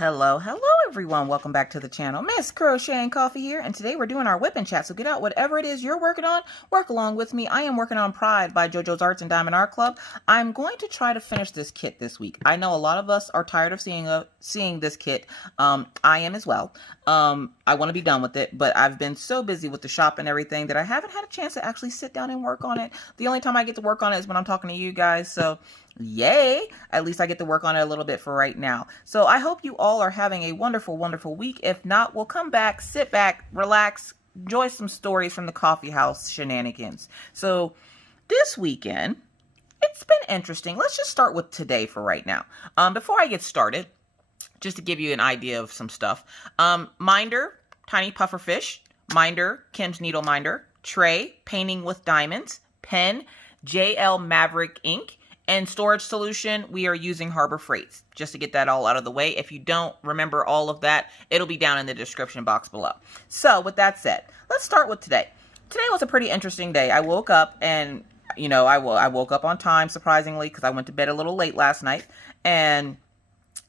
Hello everyone. Welcome back to the channel. Miss Crocheting Coffee here, and today we're doing our Wip N Chat. So get out whatever it is you're working on, work along with me. I am working on Pride by JoJo's Arts and Diamond Art Club. I'm going to try to finish this kit this week. I know a lot of us are tired of seeing this kit. I am as well. I want to be done with it, but I've been so busy with the shop and everything that I haven't had a chance to actually sit down and work on it. The only time I get to work on it is when I'm talking to you guys, so yay, at least I get to work on it a little bit for right now. So I hope you all are having a wonderful week. If not, we'll come back, sit back, relax, enjoy some stories from the coffee house shenanigans. So this weekend, it's been interesting. Let's just start with today for right now. Before I get started, just to give you an idea of some stuff. Minder, Tiny Pufferfish. Minder, Kim's Needle Minder. Tray, Painting with Diamonds. Pen, JL Maverick Ink. And storage solution, we are using Harbor Freights, just to get that all out of the way. If you don't remember all of that, it'll be down in the description box below. So with that said, let's start with today. Today was a pretty interesting day. I woke up and, I woke up on time, surprisingly, because I went to bed a little late last night. And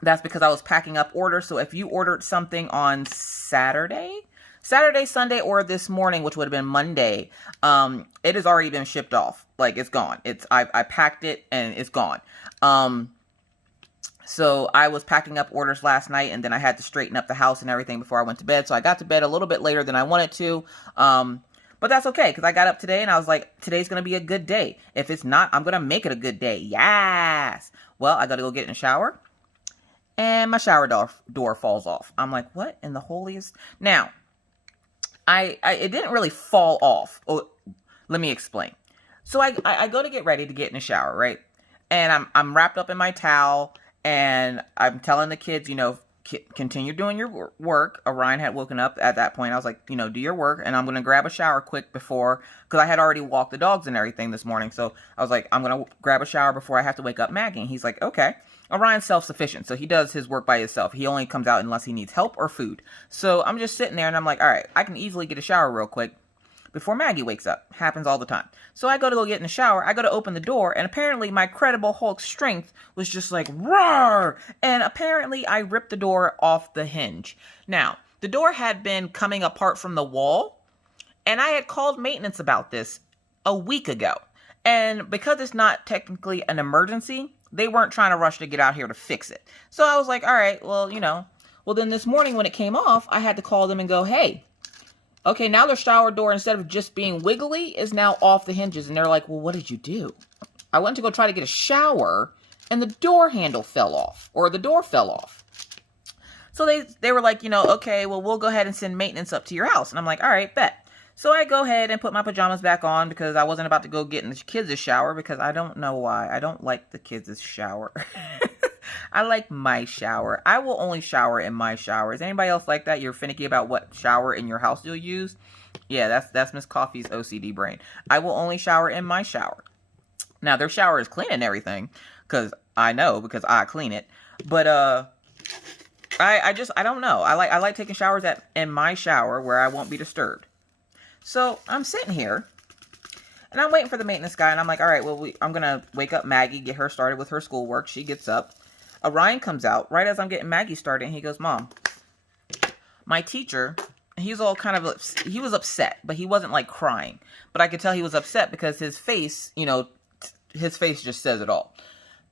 that's because I was packing up orders. So if you ordered something on Saturday, Sunday, or this morning, which would have been Monday, it has already been shipped off. Like, it's gone. I packed it and it's gone. So I was packing up orders last night, and then I had to straighten up the house and everything before I went to bed. So I got to bed a little bit later than I wanted to. But that's okay, because I got up today and I was like, today's going to be a good day. If it's not, I'm going to make it a good day. Yes. Well, I got to go get in the shower, and my shower door falls off. I'm like, what in the holiest? Now, it didn't really fall off. Oh, let me explain. So I go to get ready to get in the shower, right? And I'm wrapped up in my towel, and I'm telling the kids, continue doing your work. Orion had woken up at that point. I was like, do your work, and I'm going to grab a shower quick because I had already walked the dogs and everything this morning. So I was like, I'm going to grab a shower before I have to wake up Maggie. And he's like, okay. Orion's self-sufficient, so he does his work by himself. He only comes out unless he needs help or food. So I'm just sitting there, and I'm like, all right, I can easily get a shower real quick before Maggie wakes up. Happens all the time. So I go get in the shower. I go to open the door, and apparently my Credible Hulk strength was just like, roar! And apparently I ripped the door off the hinge. Now, the door had been coming apart from the wall, and I had called maintenance about this a week ago. And because it's not technically an emergency, they weren't trying to rush to get out here to fix it. So I was like, all right, well, then this morning when it came off, I had to call them and go, hey, okay, now their shower door, instead of just being wiggly, is now off the hinges. And they're like, well, what did you do? I went to go try to get a shower, and the door handle fell off, or the door fell off. So they were like, okay, well, we'll go ahead and send maintenance up to your house. And I'm like, all right, bet. So I go ahead and put my pajamas back on because I wasn't about to go get in the kids' shower, because I don't know why. I don't like the kids' shower. I like my shower. I will only shower in my shower. Is anybody else like that? You're finicky about what shower in your house you'll use? Yeah, that's Miss Coffee's OCD brain. I will only shower in my shower. Now, their shower is clean and everything, because I clean it. But I don't know. I like taking showers in my shower where I won't be disturbed. So I'm sitting here, and I'm waiting for the maintenance guy, and I'm like, all right, well, I'm going to wake up Maggie, get her started with her schoolwork. She gets up. Orion comes out right as I'm getting Maggie started, and he goes, Mom, my teacher, he was upset, but he wasn't like crying. But I could tell he was upset because his face, his face just says it all.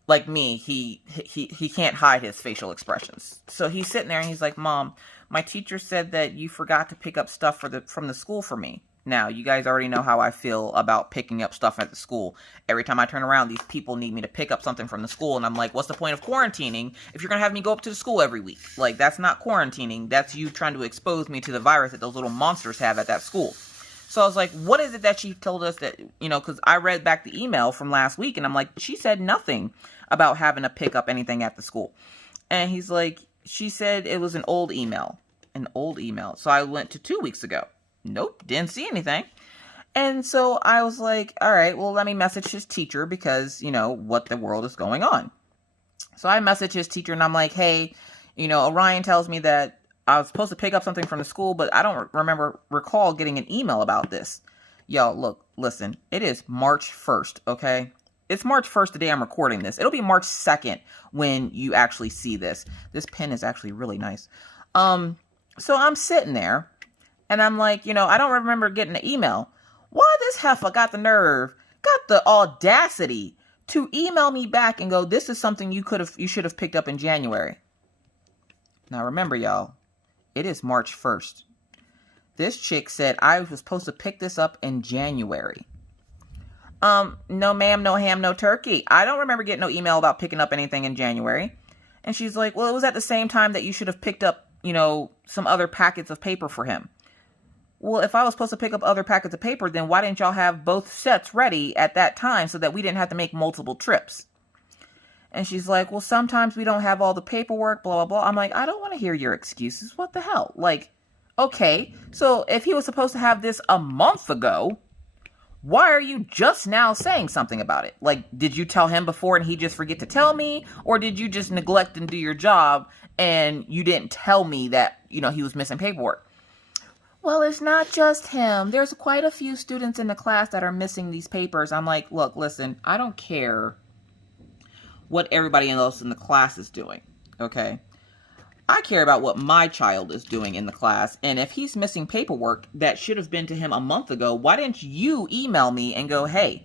Like me, he can't hide his facial expressions. So he's sitting there and he's like, Mom, my teacher said that you forgot to pick up stuff from the school for me. Now, you guys already know how I feel about picking up stuff at the school. Every time I turn around, these people need me to pick up something from the school. And I'm like, what's the point of quarantining if you're going to have me go up to the school every week? Like, that's not quarantining. That's you trying to expose me to the virus that those little monsters have at that school. So I was like, what is it that she told us that, because I read back the email from last week, and I'm like, she said nothing about having to pick up anything at the school. And he's like, she said it was an old email. An old email. So I went to 2 weeks ago. Nope, didn't see anything. And so I was like, all right, well, let me message his teacher because, what the world is going on. So I messaged his teacher, and I'm like, hey, Orion tells me that I was supposed to pick up something from the school, but I don't recall getting an email about this. Y'all, look, listen, it is March 1st, okay? it's March 1st, the day I'm recording this. It'll be March 2nd when you actually see this. This pen is actually really nice. So I'm sitting there and I'm like, you know, I don't remember getting an email. Why this heifer got the nerve, got the audacity to email me back and go, this is something you should have picked up in January. Now remember, y'all, it is March 1st. This chick said I was supposed to pick this up in January. No ma'am, no ham, no turkey. I don't remember getting no email about picking up anything in January. And she's like, well, it was at the same time that you should have picked up, you know, some other packets of paper for him. Well, if I was supposed to pick up other packets of paper, then why didn't y'all have both sets ready at that time so that we didn't have to make multiple trips? And she's like, well, sometimes we don't have all the paperwork, blah, blah, blah. I'm like, I don't want to hear your excuses. What the hell? Like, okay, so if he was supposed to have this a month ago, why are you just now saying something about it? Like, did you tell him before and he just forget to tell me? Or did you just neglect and do your job and you didn't tell me that, you know, he was missing paperwork? Well, it's not just him. There's quite a few students in the class that are missing these papers. I'm like, look, listen, I don't care what everybody else in the class is doing, okay? I care about what my child is doing in the class, and if he's missing paperwork that should have been to him a month ago, why didn't you email me and go, hey,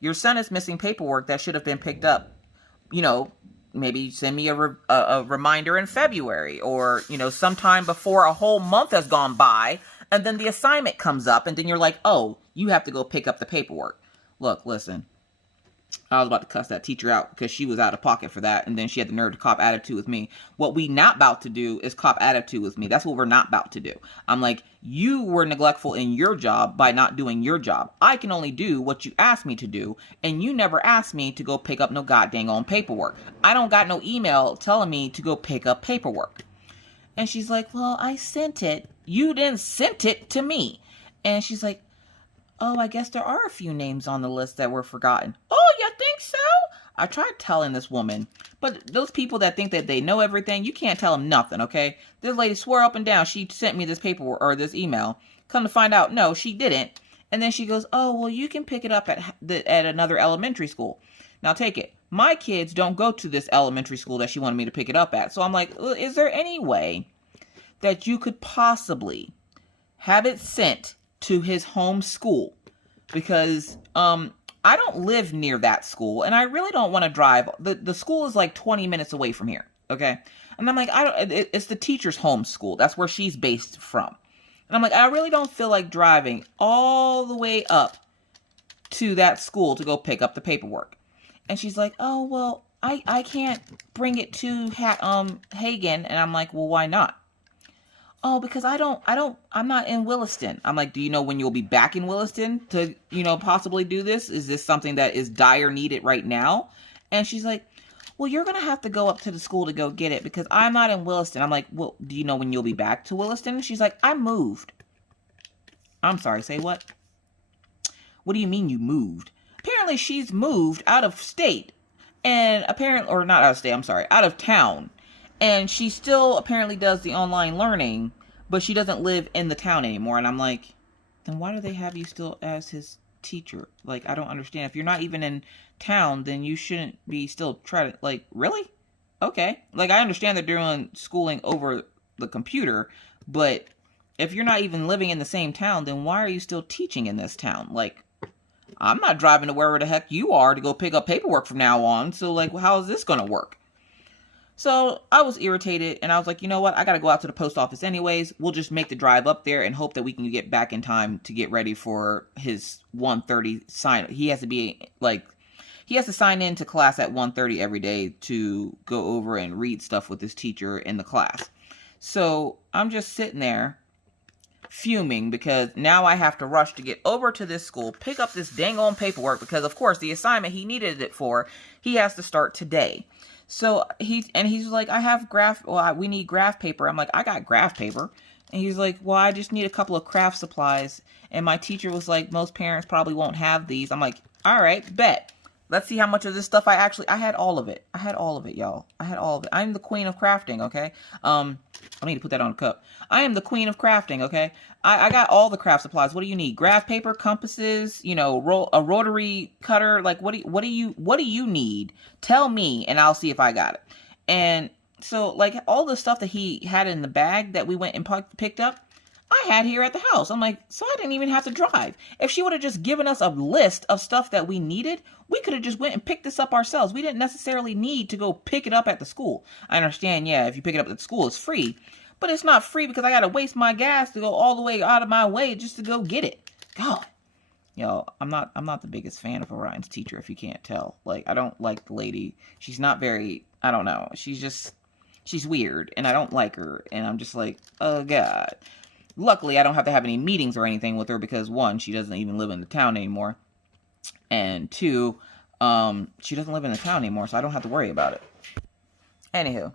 your son is missing paperwork that should have been picked up? You know, maybe send me a reminder in February, or, you know, sometime before a whole month has gone by, and then the assignment comes up, and then you're like, oh, you have to go pick up the paperwork. Look, listen. I was about to cuss that teacher out because she was out of pocket for that. And then she had the nerve to cop attitude with me. What we not about to do is cop attitude with me. That's what we're not about to do. I'm like, you were neglectful in your job by not doing your job. I can only do what you asked me to do. And you never asked me to go pick up no goddamn on paperwork. I don't got no email telling me to go pick up paperwork. And she's like, well, I sent it. You didn't send it to me. And she's like, oh, I guess there are a few names on the list that were forgotten. Oh, you think so? I tried telling this woman, but those people that think that they know everything, you can't tell them nothing, okay? This lady swore up and down she sent me this paperwork or this email. Come to find out, no, she didn't. And then she goes, oh, well, you can pick it up at another elementary school. Now take it. My kids don't go to this elementary school that she wanted me to pick it up at. So I'm like, is there any way that you could possibly have it sent to his home school? Because I don't live near that school and I really don't want to drive. The school is like 20 minutes away from here, okay? And I'm like, it's the teacher's home school. That's where she's based from. And I'm like, I really don't feel like driving all the way up to that school to go pick up the paperwork. And she's like, oh, well, I can't bring it to Hagen. And I'm like, well, why not? Oh, because I'm not in Williston. I'm like, do you know when you'll be back in Williston to, you know, possibly do this? Is this something that is dire needed right now? And she's like, well, you're going to have to go up to the school to go get it because I'm not in Williston. I'm like, well, do you know when you'll be back to Williston? And she's like, I moved. I'm sorry, say what? What do you mean you moved? Apparently she's moved out of state and or not out of state, I'm sorry, out of town. And she still apparently does the online learning, but she doesn't live in the town anymore. And I'm like, then why do they have you still as his teacher? Like, I don't understand. If you're not even in town, then you shouldn't be still trying to, like, really? Okay. Like, I understand they're doing schooling over the computer, but if you're not even living in the same town, then why are you still teaching in this town? Like, I'm not driving to wherever the heck you are to go pick up paperwork from now on. So, like, how is this going to work? So I was irritated and I was like, you know what? I got to go out to the post office anyways. We'll just make the drive up there and hope that we can get back in time to get ready for his 1:30 sign. He has to sign in to class at 1:30 every day to go over and read stuff with his teacher in the class. So I'm just sitting there fuming because now I have to rush to get over to this school, pick up this dang on paperwork because of course the assignment he needed it for, he has to start today. So he's like, I have we need graph paper. I'm like, I got graph paper. And he's like, well, I just need a couple of craft supplies. And my teacher was like, most parents probably won't have these. I'm like, all right, bet. Let's see how much of this stuff I had all of it. I had all of it, y'all. I had all of it. I'm the queen of crafting, okay? I need to put that on a cup. I am the queen of crafting, okay? I got all the craft supplies. What do you need? Graph paper, compasses, you know, a rotary cutter. Like, what do you need? Tell me, and I'll see if I got it. And so, like, all the stuff that he had in the bag that we went and picked up, I had here at the house. I'm like, so I didn't even have to drive. If she would have just given us a list of stuff that we needed, we could have just went and picked this up ourselves. We didn't necessarily need to go pick it up at the school. I understand, yeah, if you pick it up at the school, it's free. But it's not free because I got to waste my gas to go all the way out of my way just to go get it. God. Yo, I'm not the biggest fan of Orion's teacher, if you can't tell. Like, I don't like the lady. She's not very, I don't know. She's weird, and I don't like her. And I'm just like, oh, God. Luckily, I don't have to have any meetings or anything with her because, one, she doesn't even live in the town anymore. And two, she doesn't live in the town anymore, so I don't have to worry about it. Anywho.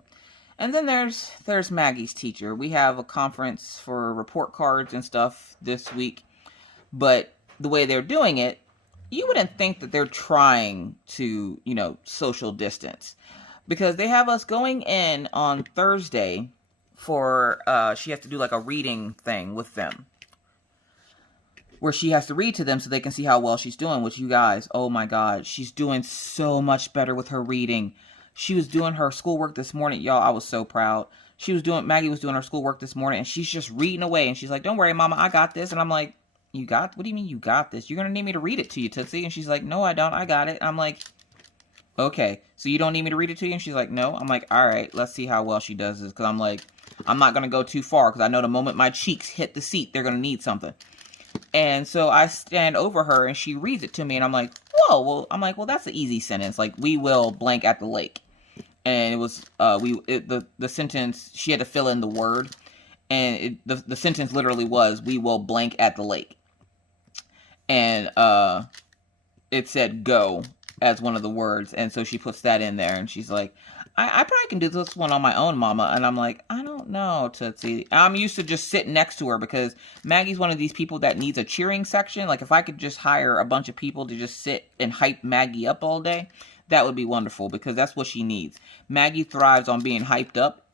And then there's Maggie's teacher. We have a conference for report cards and stuff this week. But the way they're doing it, you wouldn't think that they're trying to, you know, social distance. Because they have us going in on Thursday for, she has to do like a reading thing with them. Where she has to read to them so they can see how well she's doing. Which, you guys, oh my God, she's doing so much better with her reading. She was doing her schoolwork this morning. Y'all, I was so proud. Maggie was doing her schoolwork this morning, and she's just reading away. And she's like, don't worry, Mama, I got this. And I'm like, what do you mean you got this? You're going to need me to read it to you, Tootsie. And she's like, no, I don't. I got it. And I'm like, okay, so you don't need me to read it to you? And she's like, no. I'm like, all right, let's see how well she does this. Because I'm like, I'm not going to go too far because I know the moment my cheeks hit the seat, they're going to need something. And so I stand over her and she reads it to me and I'm like, whoa, well, that's an easy sentence. Like, we will blank at the lake. And it was, the sentence, she had to fill in the word. And the sentence literally was, we will blank at the lake. And, it said go as one of the words. And so she puts that in there and she's like, I probably can do this one on my own, Mama. And I'm like, I don't know, Tootsie. I'm used to just sitting next to her because Maggie's one of these people that needs a cheering section. Like, if I could just hire a bunch of people to just sit and hype Maggie up all day, that would be wonderful because that's what she needs. Maggie thrives on being hyped up.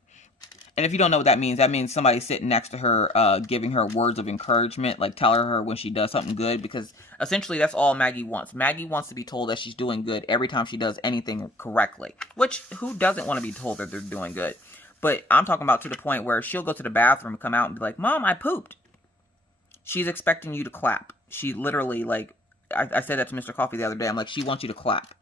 And if you don't know what that means somebody sitting next to her, giving her words of encouragement, like telling her when she does something good, because essentially that's all Maggie wants. Maggie wants to be told that she's doing good every time she does anything correctly, which who doesn't want to be told that they're doing good? But I'm talking about to the point where she'll go to the bathroom and come out and be like, Mom, I pooped. She's expecting you to clap. She literally, like, I said that to Mr. Coffee the other day. I'm like, she wants you to clap.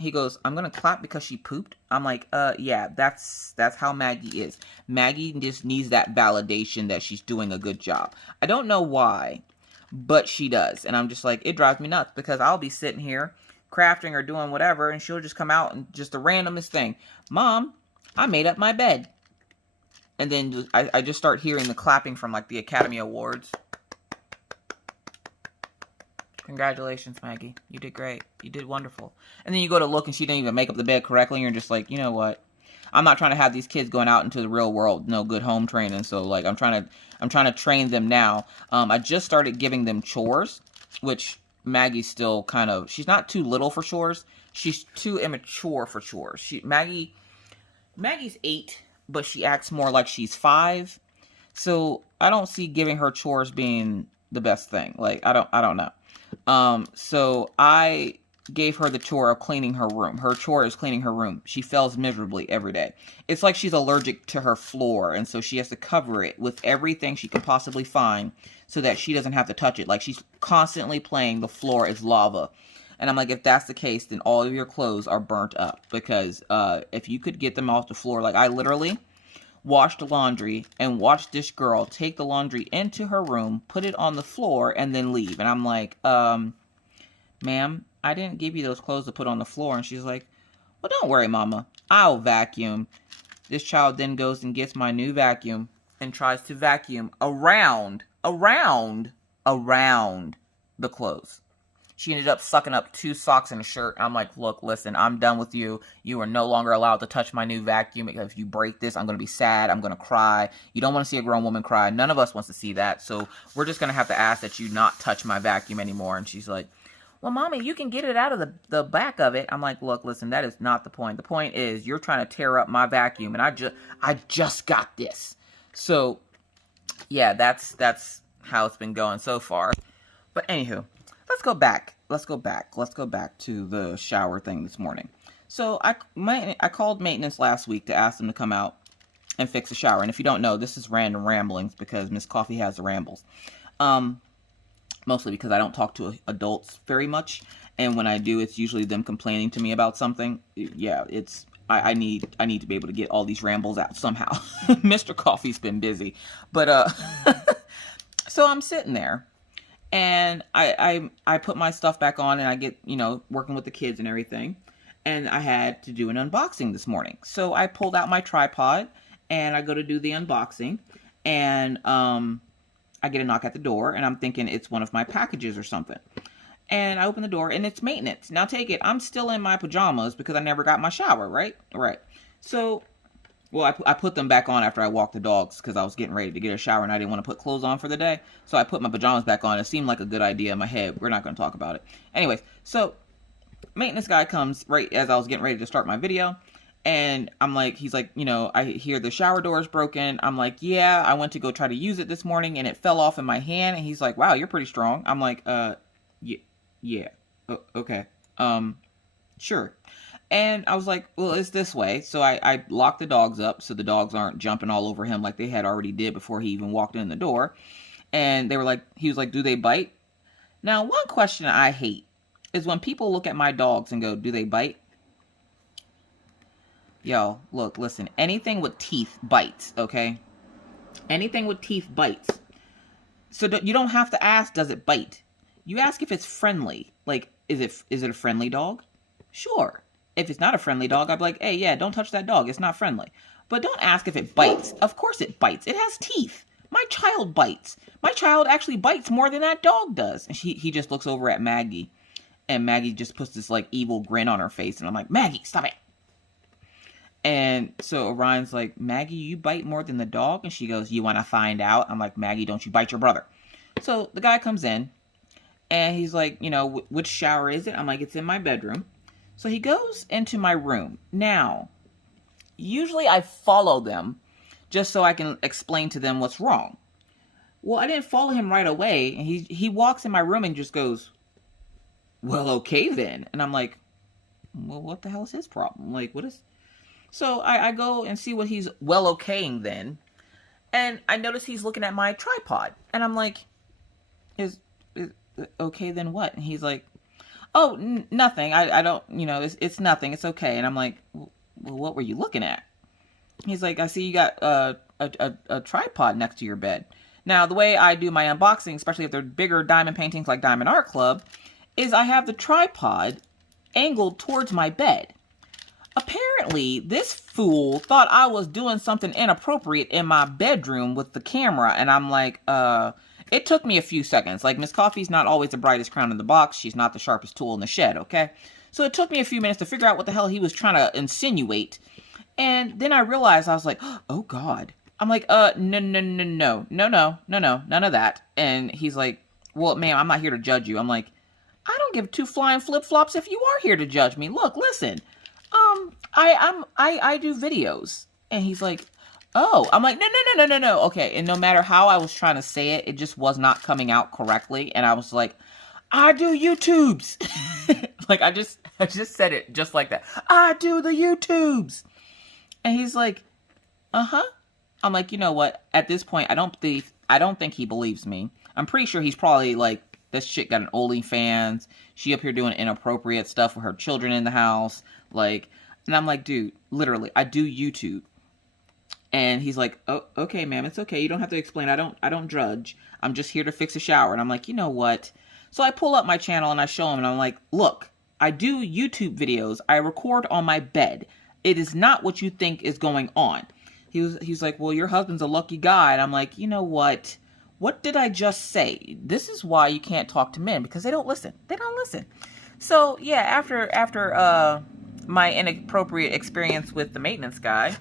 He goes, I'm going to clap because she pooped. I'm like, yeah, that's how Maggie is. Maggie just needs that validation that she's doing a good job. I don't know why, but she does. And I'm just like, it drives me nuts because I'll be sitting here crafting or doing whatever. And she'll just come out and just the randomest thing. Mom, I made up my bed. And then I just start hearing the clapping from like the Academy Awards. Congratulations, Maggie. You did great. You did wonderful. And then you go to look and she didn't even make up the bed correctly. And you're just like, you know what? I'm not trying to have these kids going out into the real world. No good home training. So like, I'm trying to train them now. I just started giving them chores, which Maggie's still kind of, she's not too little for chores. She's too immature for chores. Maggie's 8, but she acts more like she's 5. So I don't see giving her chores being the best thing. Like, I don't know. So I gave her the chore of cleaning her room. Her chore is cleaning her room. She fails miserably every day. It's like she's allergic to her floor, and so she has to cover it with everything she can possibly find so that she doesn't have to touch it. Like, she's constantly playing the floor is lava. And I'm like, if that's the case, then all of your clothes are burnt up. Because if you could get them off the floor, like, I literally washed the laundry and watched this girl take the laundry into her room, put it on the floor, and then leave. And I'm like, ma'am, I didn't give you those clothes to put on the floor. And she's like, well, don't worry, Mama. I'll vacuum. This child then goes and gets my new vacuum and tries to vacuum around the clothes. She ended up sucking up 2 socks and a shirt. I'm like, look, listen, I'm done with you. You are no longer allowed to touch my new vacuum. If you break this, I'm going to be sad. I'm going to cry. You don't want to see a grown woman cry. None of us wants to see that. So we're just going to have to ask that you not touch my vacuum anymore. And she's like, well, mommy, you can get it out of the back of it. I'm like, look, listen, that is not the point. The point is you're trying to tear up my vacuum, and I just got this. So yeah, that's how it's been going so far. But anywho, let's go back to the shower thing this morning. So I called maintenance last week to ask them to come out and fix the shower. And if you don't know, this is random ramblings because Miss Coffee has the rambles. Mostly because I don't talk to adults very much, and when I do, it's usually them complaining to me about something. Yeah, I need to be able to get all these rambles out somehow. Mr. Coffee's been busy, but so I'm sitting there, and I put my stuff back on, and I get, you know, working with the kids and everything, and I had to do an unboxing this morning. So I pulled out my tripod, and I go to do the unboxing, and I get a knock at the door, and I'm thinking it's one of my packages or something. And I open the door, and it's maintenance. Now take it, I'm still in my pajamas because I never got my shower, right? Right. So, well, I put them back on after I walked the dogs because I was getting ready to get a shower, and I didn't want to put clothes on for the day. So I put my pajamas back on. It seemed like a good idea in my head. We're not going to talk about it. Anyways, so maintenance guy comes right as I was getting ready to start my video. And I'm like, he's like, you know, I hear the shower door is broken. I'm like, yeah, I went to go try to use it this morning and it fell off in my hand. And he's like, wow, you're pretty strong. I'm like, yeah, okay, sure. And I was like, well, it's this way. So I locked the dogs up so the dogs aren't jumping all over him like they had already did before he even walked in the door. And they were like, he was like, do they bite? Now, one question I hate is when people look at my dogs and go, do they bite? Yo, look, listen, anything with teeth bites, okay? Anything with teeth bites. So you don't have to ask, does it bite? You ask if it's friendly. Like, is it a friendly dog? Sure. If it's not a friendly dog, I'd be like, hey, yeah, don't touch that dog. It's not friendly. But don't ask if it bites. Of course it bites. It has teeth. My child bites. My child actually bites more than that dog does. And he just looks over at Maggie. And Maggie just puts this, like, evil grin on her face. And I'm like, Maggie, stop it. And so Orion's like, Maggie, you bite more than the dog? And she goes, you want to find out? I'm like, Maggie, don't you bite your brother. So the guy comes in, and he's like, you know, which shower is it? I'm like, it's in my bedroom. So he goes into my room. Now, usually I follow them just so I can explain to them what's wrong. Well, I didn't follow him right away. And he walks in my room and just goes, well, okay then. And I'm like, well, what the hell is his problem? Like, what is... So I go and see what he's well okaying then. And I notice he's looking at my tripod. And I'm like, is okay then what? And he's like, oh, nothing. I don't, you know, it's nothing. It's okay. And I'm like, well, what were you looking at? He's like, I see you got a tripod next to your bed. Now, the way I do my unboxing, especially if they're bigger diamond paintings like Diamond Art Club, is I have the tripod angled towards my bed. Apparently, this fool thought I was doing something inappropriate in my bedroom with the camera. And I'm like, it took me a few seconds. Like, Miss Coffee's not always the brightest crown in the box. She's not the sharpest tool in the shed, okay? So it took me a few minutes to figure out what the hell he was trying to insinuate. And then I realized, I was like, oh, God. I'm like, no, none of that. And he's like, well, ma'am, I'm not here to judge you. I'm like, I don't give two flying flip-flops if you are here to judge me. Look, listen. I do videos. And he's like, oh. I'm like, no. Okay. And no matter how I was trying to say it, it just was not coming out correctly. And I was like, I do YouTubes. Like, I just said it just like that. I do the YouTubes. And he's like, uh-huh. I'm like, you know what? At this point, I don't think he believes me. I'm pretty sure he's probably like, this shit got an OnlyFans. She up here doing inappropriate stuff with her children in the house. Like, and I'm like, dude, literally, I do YouTube. And he's like, oh, okay, ma'am, it's okay. You don't have to explain. I don't judge. I'm just here to fix a shower. And I'm like, you know what? So I pull up my channel and I show him and I'm like, look, I do YouTube videos. I record on my bed. It is not what you think is going on. He's like, well, your husband's a lucky guy. And I'm like, you know what? What did I just say? This is why you can't talk to men, because they don't listen. They don't listen. So yeah, after my inappropriate experience with the maintenance guy,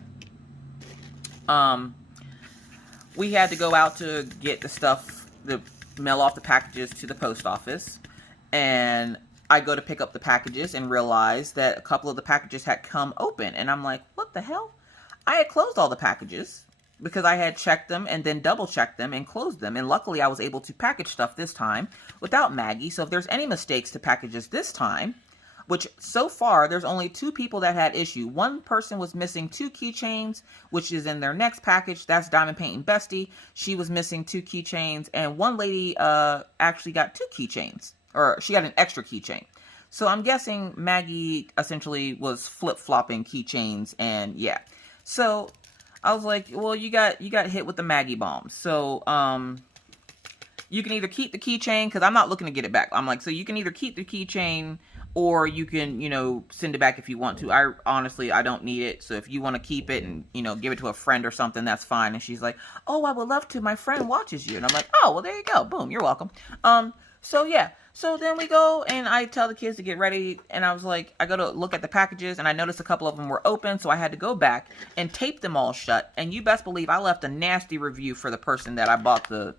we had to go out to get the stuff, mail off the packages to the post office. And I go to pick up the packages and realize that a couple of the packages had come open. And I'm like, what the hell? I had closed all the packages because I had checked them and then double checked them and closed them. And luckily I was able to package stuff this time without Maggie. So if there's any mistakes to packages this time, which so far there's only 2 people that had issue. One person was missing 2 keychains, which is in their next package. That's Diamond Painting Bestie. She was missing 2 keychains, and one lady actually got 2 keychains, or she got an extra keychain. So I'm guessing Maggie essentially was flip-flopping keychains, and yeah. So I was like, well, you got hit with the Maggie bomb. So you can either keep the keychain, because I'm not looking to get it back. I'm like, so you can either keep the keychain, or you can, you know, send it back if you want to. I don't need it. So if you want to keep it and, you know, give it to a friend or something, that's fine. And she's like, oh, I would love to. My friend watches you. And I'm like, oh, well, there you go. Boom. You're welcome. So yeah. So then we go and I tell the kids to get ready. And I was like, I go to look at the packages and I noticed a couple of them were open. So I had to go back and tape them all shut. And you best believe I left a nasty review for the person that I bought the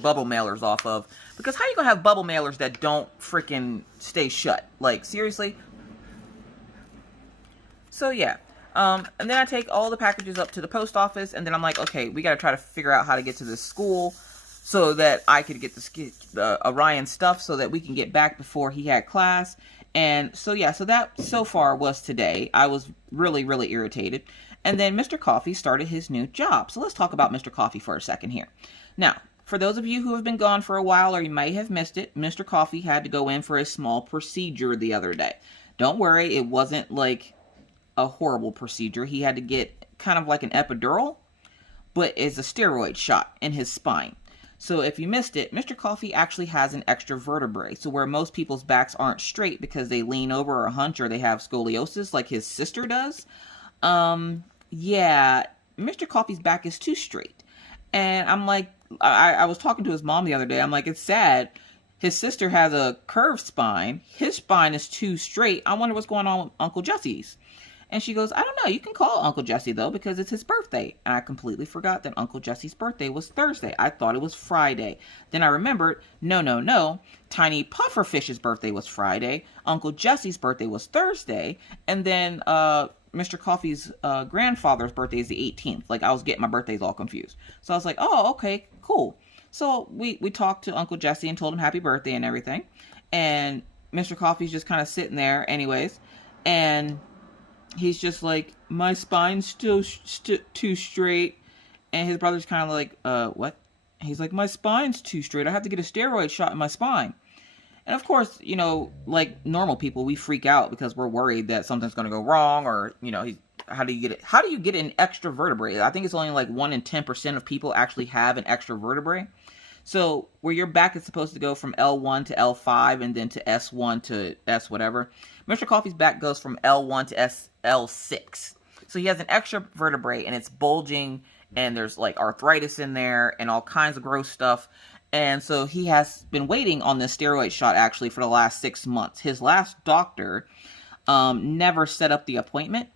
bubble mailers off of, because how you gonna have bubble mailers that don't freaking stay shut? Like, seriously? So yeah, and then I take all the packages up to the post office, and then I'm like, okay, we gotta try to figure out how to get to this school so that I could get the Orion stuff so that we can get back before he had class. And so yeah, so that so far was today. I was really, really irritated. And then Mr. Coffee started his new job. So let's talk about Mr. Coffee for a second here. Now, for those of you who have been gone for a while or you may have missed it, Mr. Coffee had to go in for a small procedure the other day. Don't worry, it wasn't like a horrible procedure. He had to get kind of like an epidural, but it's a steroid shot in his spine. So if you missed it, Mr. Coffee actually has an extra vertebrae. So where most people's backs aren't straight because they lean over or hunch or they have scoliosis like his sister does, yeah, Mr. Coffee's back is too straight. And I'm like, I was talking to his mom the other day. I'm like, it's sad. His sister has a curved spine. His spine is too straight. I wonder what's going on with Uncle Jesse's. And she goes, I don't know. You can call Uncle Jesse, though, because it's his birthday. And I completely forgot that Uncle Jesse's birthday was Thursday. I thought it was Friday. Then I remembered, no. Tiny Pufferfish's birthday was Friday. Uncle Jesse's birthday was Thursday. And then Mr. Coffee's grandfather's birthday is the 18th. Like, I was getting my birthdays all confused. So I was like, oh, okay, cool. So we talked to Uncle Jesse and told him happy birthday and everything. And Mr. Coffee's just kind of sitting there anyways. And he's just like, my spine's still too straight. And his brother's kind of like, what? He's like, my spine's too straight. I have to get a steroid shot in my spine. And of course, you know, like normal people, we freak out because we're worried that something's going to go wrong, or, you know, how do you get it? How do you get an extra vertebrae? I think it's only like 1 in 10% of people actually have an extra vertebrae. So where your back is supposed to go from L1 to L5 and then to S1 to S whatever, Mr. Coffee's back goes from L1 to L6. So he has an extra vertebrae and it's bulging and there's like arthritis in there and all kinds of gross stuff. And so he has been waiting on this steroid shot actually for the last 6 months. His last doctor never set up the appointment.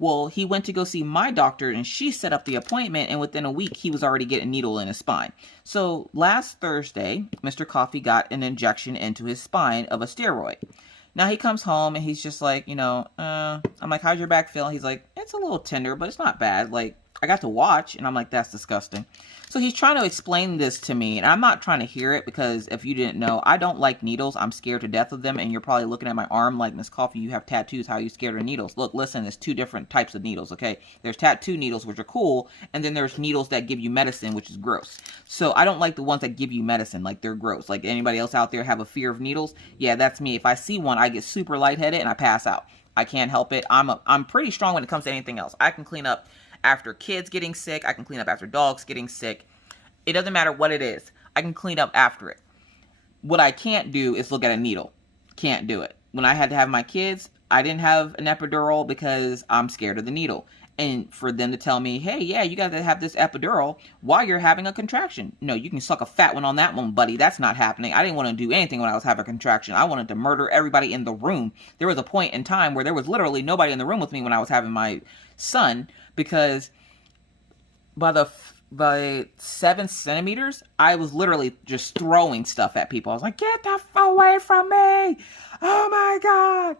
Well, he went to go see my doctor and she set up the appointment, and within a week he was already getting a needle in his spine. So last Thursday, Mr. Coffee got an injection into his spine of a steroid. Now he comes home and he's just like, you know, I'm like, how's your back feeling? He's like, it's a little tender, but it's not bad. Like, I got to watch, and I'm like, that's disgusting. So he's trying to explain this to me, and I'm not trying to hear it because if you didn't know, I don't like needles. I'm scared to death of them, and you're probably looking at my arm like, Miss Coffee, you have tattoos. How are you scared of needles? Look, listen, there's 2 different types of needles, okay? There's tattoo needles, which are cool, and then there's needles that give you medicine, which is gross. So I don't like the ones that give you medicine, like they're gross. Like, anybody else out there have a fear of needles? Yeah, that's me. If I see one, I get super lightheaded and I pass out. I can't help it. I'm pretty strong when it comes to anything else. I can clean up after kids getting sick. I can clean up after dogs getting sick. It doesn't matter what it is. I can clean up after it. What I can't do is look at a needle. Can't do it. When I had to have my kids, I didn't have an epidural because I'm scared of the needle. And for them to tell me, hey, yeah, you got to have this epidural while you're having a contraction. No, you can suck a fat one on that one, buddy. That's not happening. I didn't want to do anything when I was having a contraction. I wanted to murder everybody in the room. There was a point in time where there was literally nobody in the room with me when I was having my son, because by the by 7 centimeters, I was literally just throwing stuff at people. I was like, get the f away from me. Oh my God.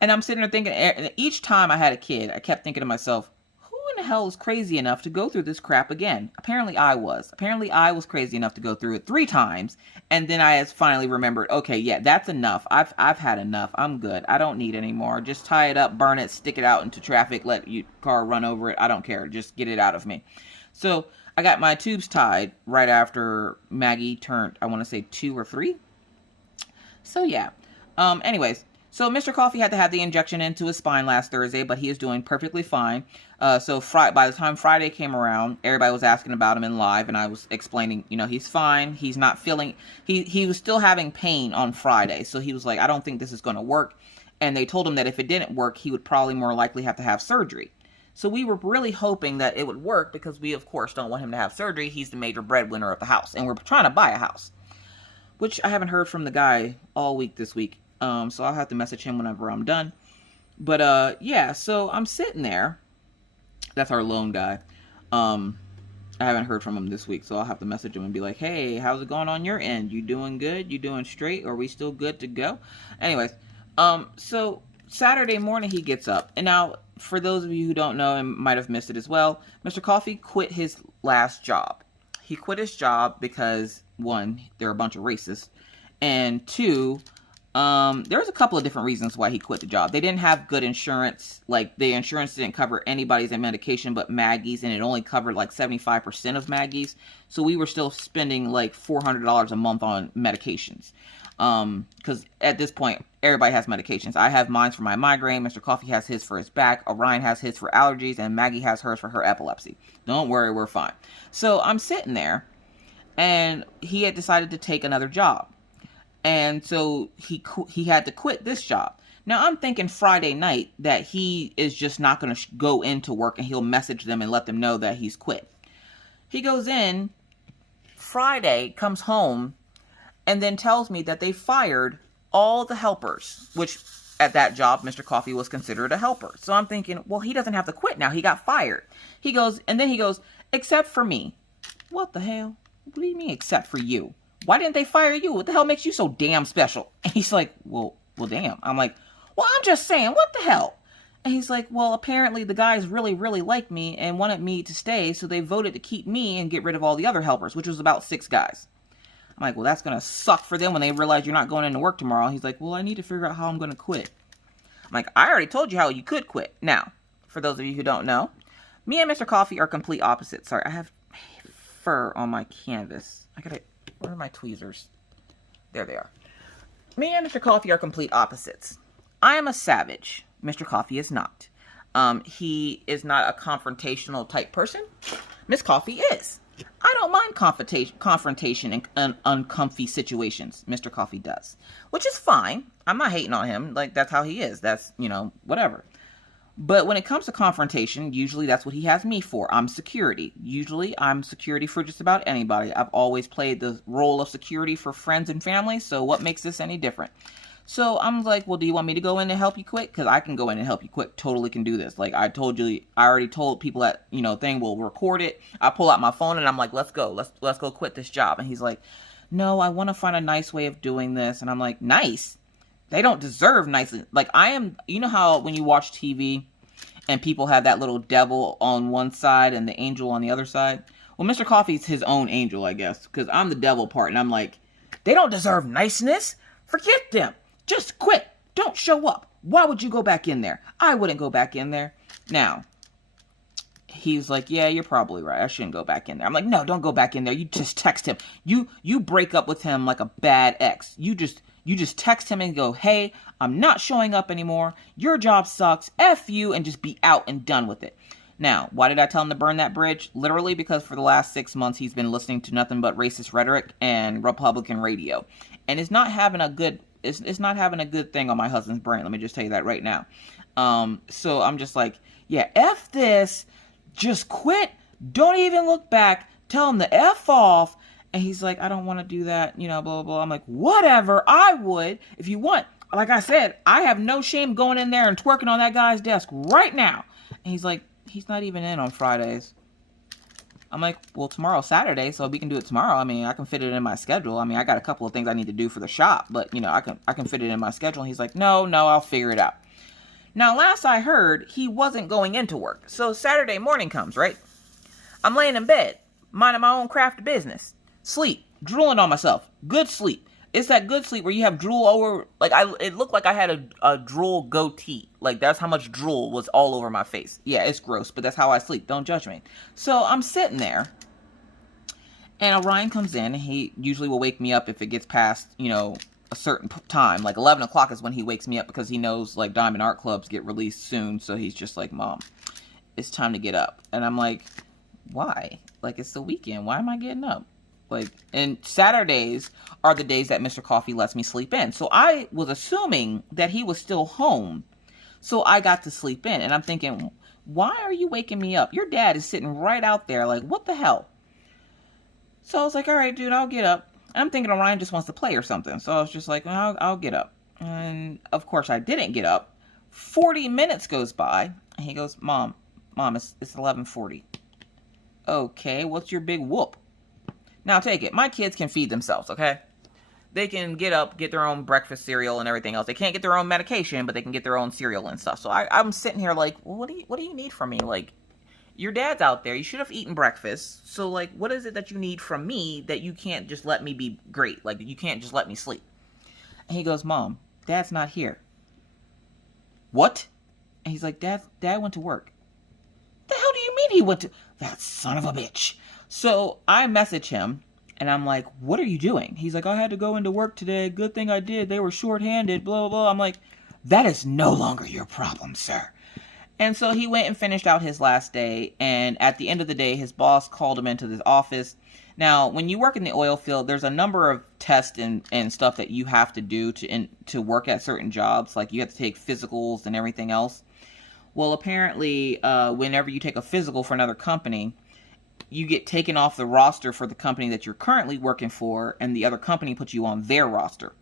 And I'm sitting there thinking, and each time I had a kid, I kept thinking to myself, who in the hell is crazy enough to go through this crap again? Apparently I was. Apparently I was crazy enough to go through it 3 times. And then I finally remembered, okay, yeah, that's enough. I've had enough. I'm good. I don't need any more. Just tie it up, burn it, stick it out into traffic, let your car run over it. I don't care. Just get it out of me. So I got my tubes tied right after Maggie turned, I want to say 2 or 3. So yeah. Anyways. So Mr. Coffee had to have the injection into his spine last Thursday, but he is doing perfectly fine. So by the time Friday came around, everybody was asking about him in live, and I was explaining, he's fine. He's not feeling, he was still having pain on Friday. So he was like, I don't think this is going to work. And they told him that if it didn't work, he would probably more likely have to have surgery. So we were really hoping that it would work because we, of course, don't want him to have surgery. He's the major breadwinner of the house, and we're trying to buy a house, which I haven't heard from the guy all week this week. So I'll have to message him whenever I'm done. But, yeah, so I'm sitting there. That's our loan guy. I haven't heard from him this week, so I'll have to message him and be like, hey, how's it going on your end? You doing good? You doing straight? Are we still good to go? Anyways, so Saturday morning he gets up. And now, for those of you who don't know and might have missed it as well, Mr. Coffee quit his last job. He quit his job because, 1, they're a bunch of racists, and 2, there's a couple of different reasons why he quit the job. They didn't have good insurance. Like, the insurance didn't cover anybody's medication but Maggie's, and it only covered like 75% of Maggie's. So we were still spending like $400 a month on medications. Because at this point, everybody has medications. I have mine for my migraine. Mr. Coffee has his for his back. Orion has his for allergies, and Maggie has hers for her epilepsy. Don't worry, we're fine. So I'm sitting there, and he had decided to take another job. And so he had to quit this job. Now, I'm thinking Friday night that he is just not going to go into work, and he'll message them and let them know that he's quit. He goes in Friday, comes home, and then tells me that they fired all the helpers, which at that job, Mr. Coffee was considered a helper. So I'm thinking, well, he doesn't have to quit now. He got fired. He goes, except for me. What the hell? What do you mean, except for you? Why didn't they fire you? What the hell makes you so damn special? And he's like, well, damn. I'm like, well, I'm just saying, what the hell? And he's like, well, apparently the guys really, really like me and wanted me to stay, so they voted to keep me and get rid of all the other helpers, which was about 6 guys. I'm like, well, that's going to suck for them when they realize you're not going into work tomorrow. He's like, well, I need to figure out how I'm going to quit. I'm like, I already told you how you could quit. Now, for those of you who don't know, me and Mr. Coffee are complete opposites. Sorry, I have fur on my canvas. Where are my tweezers? There they are. Me and Mr. Coffee are complete opposites. I am a savage. Mr. Coffee is not. He is not a confrontational type person. Miss Coffee is. I don't mind confrontation in uncomfy situations. Mr. Coffee does. Which is fine. I'm not hating on him. Like, that's how he is. That's, whatever. But when it comes to confrontation, usually that's what he has me for. I'm security. Usually I'm security for just about anybody. I've always played the role of security for friends and family, so what makes this any different? So I'm like, well, do you want me to go in and help you quit? Because I can go in and help you quit. Totally can do this. Like I already told people that, thing, we'll record it. I pull out my phone and I'm like, let's go. Let's go quit this job. And he's like, no, I want to find a nice way of doing this. And I'm like, nice? They don't deserve nice. Like I am, how when you watch TV and people have that little devil on one side and the angel on the other side? Well, Mr. Coffee's his own angel, I guess, because I'm the devil part. And I'm like, they don't deserve niceness. Forget them. Just quit. Don't show up. Why would you go back in there? I wouldn't go back in there. Now, he's like, yeah, you're probably right. I shouldn't go back in there. I'm like, no, don't go back in there. You just text him. You break up with him like a bad ex. You just text him and go, hey, I'm not showing up anymore. Your job sucks. F you, and just be out and done with it. Now, why did I tell him to burn that bridge? Literally because for the last 6 months, he's been listening to nothing but racist rhetoric and Republican radio. And it's not having a good thing on my husband's brain. Let me just tell you that right now. So I'm just like, yeah, F this. Just quit. Don't even look back. Tell him to F off. And he's like, I don't want to do that, blah, blah, blah. I'm like, whatever. I would if you want. Like I said, I have no shame going in there and twerking on that guy's desk right now. And he's like, he's not even in on Fridays. I'm like, well, tomorrow's Saturday, so we can do it tomorrow. I mean, I can fit it in my schedule. I mean, I got a couple of things I need to do for the shop, but, you know, I can fit it in my schedule. And he's like, no, I'll figure it out. Now, last I heard, he wasn't going into work. So Saturday morning comes, right? I'm laying in bed, minding my own craft business. Sleep, drooling on myself. Good sleep. It's that good sleep where you have drool over, like, it looked like I had a drool goatee. Like, that's how much drool was all over my face. Yeah, it's gross, but that's how I sleep. Don't judge me. So I'm sitting there, and Orion comes in, and he usually will wake me up if it gets past, you know, a certain time. Like 11 o'clock is when he wakes me up, because he knows, like, Diamond Art Clubs get released soon. So he's just like, Mom, it's time to get up. And I'm like, why? Like, it's the weekend. Why am I getting up? Like, and Saturdays are the days that Mr. Coffee lets me sleep in. So I was assuming that he was still home. So I got to sleep in. And I'm thinking, why are you waking me up? Your dad is sitting right out there. Like, what the hell? So I was like, all right, dude, I'll get up. And I'm thinking Orion just wants to play or something. So I was just like, well, I'll get up. And of course I didn't get up. 40 minutes goes by. And he goes, Mom, it's 11:40. Okay, what's your big whoop? Now take it. My kids can feed themselves, okay? They can get up, get their own breakfast cereal and everything else. They can't get their own medication, but they can get their own cereal and stuff. So I'm sitting here like, well, what do you need from me? Like, your dad's out there. You should have eaten breakfast. So, like, what is it that you need from me that you can't just let me be great? Like, you can't just let me sleep. And he goes, Mom, Dad's not here. What? And he's like, Dad went to work. The hell do you mean he went to... That son of a bitch. So I message him, and I'm like, what are you doing? He's like, I had to go into work today. Good thing I did. They were short-handed, blah, blah, blah. I'm like, that is no longer your problem, sir. And so he went and finished out his last day, and at the end of the day, his boss called him into his office. Now, when you work in the oil field, there's a number of tests and stuff that you have to do to work at certain jobs. Like, you have to take physicals and everything else. Well, apparently, whenever you take a physical for another company, you get taken off the roster for the company that you're currently working for, and the other company puts you on their roster.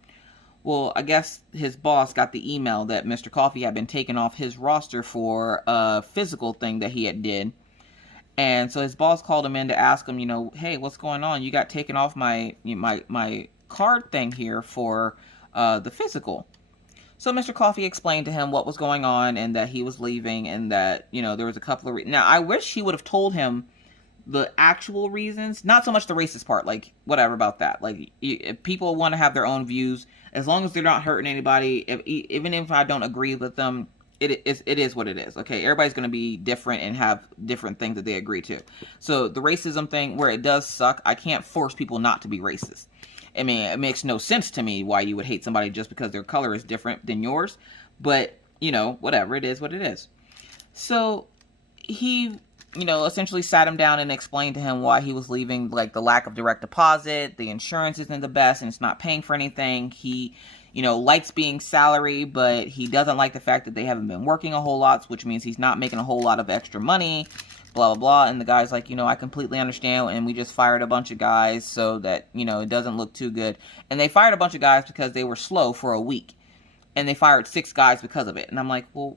Well, I guess his boss got the email that Mr. Coffee had been taken off his roster for a physical thing that he had did. And so his boss called him in to ask him, you know, hey, what's going on? You got taken off my card thing here for the physical. So Mr. Coffee explained to him what was going on and that he was leaving and that, you know, there was a couple of... Now, I wish he would have told him the actual reasons, not so much the racist part, like, whatever about that. Like, if people want to have their own views, as long as they're not hurting anybody, even if I don't agree with them, it is what it is, okay? Everybody's going to be different and have different things that they agree to. So, the racism thing, where it does suck, I can't force people not to be racist. I mean, it makes no sense to me why you would hate somebody just because their color is different than yours. But, you know, whatever, it is what it is. So, he... you know, essentially sat him down and explained to him why he was leaving, like the lack of direct deposit, the insurance isn't the best, and it's not paying for anything. He, you know, likes being salary, but he doesn't like the fact that they haven't been working a whole lot, which means he's not making a whole lot of extra money, blah, blah, blah. And the guy's like, you know, I completely understand, and we just fired a bunch of guys so that, you know, it doesn't look too good. And they fired a bunch of guys because they were slow for a week, and they fired 6 guys because of it. And I'm like, well,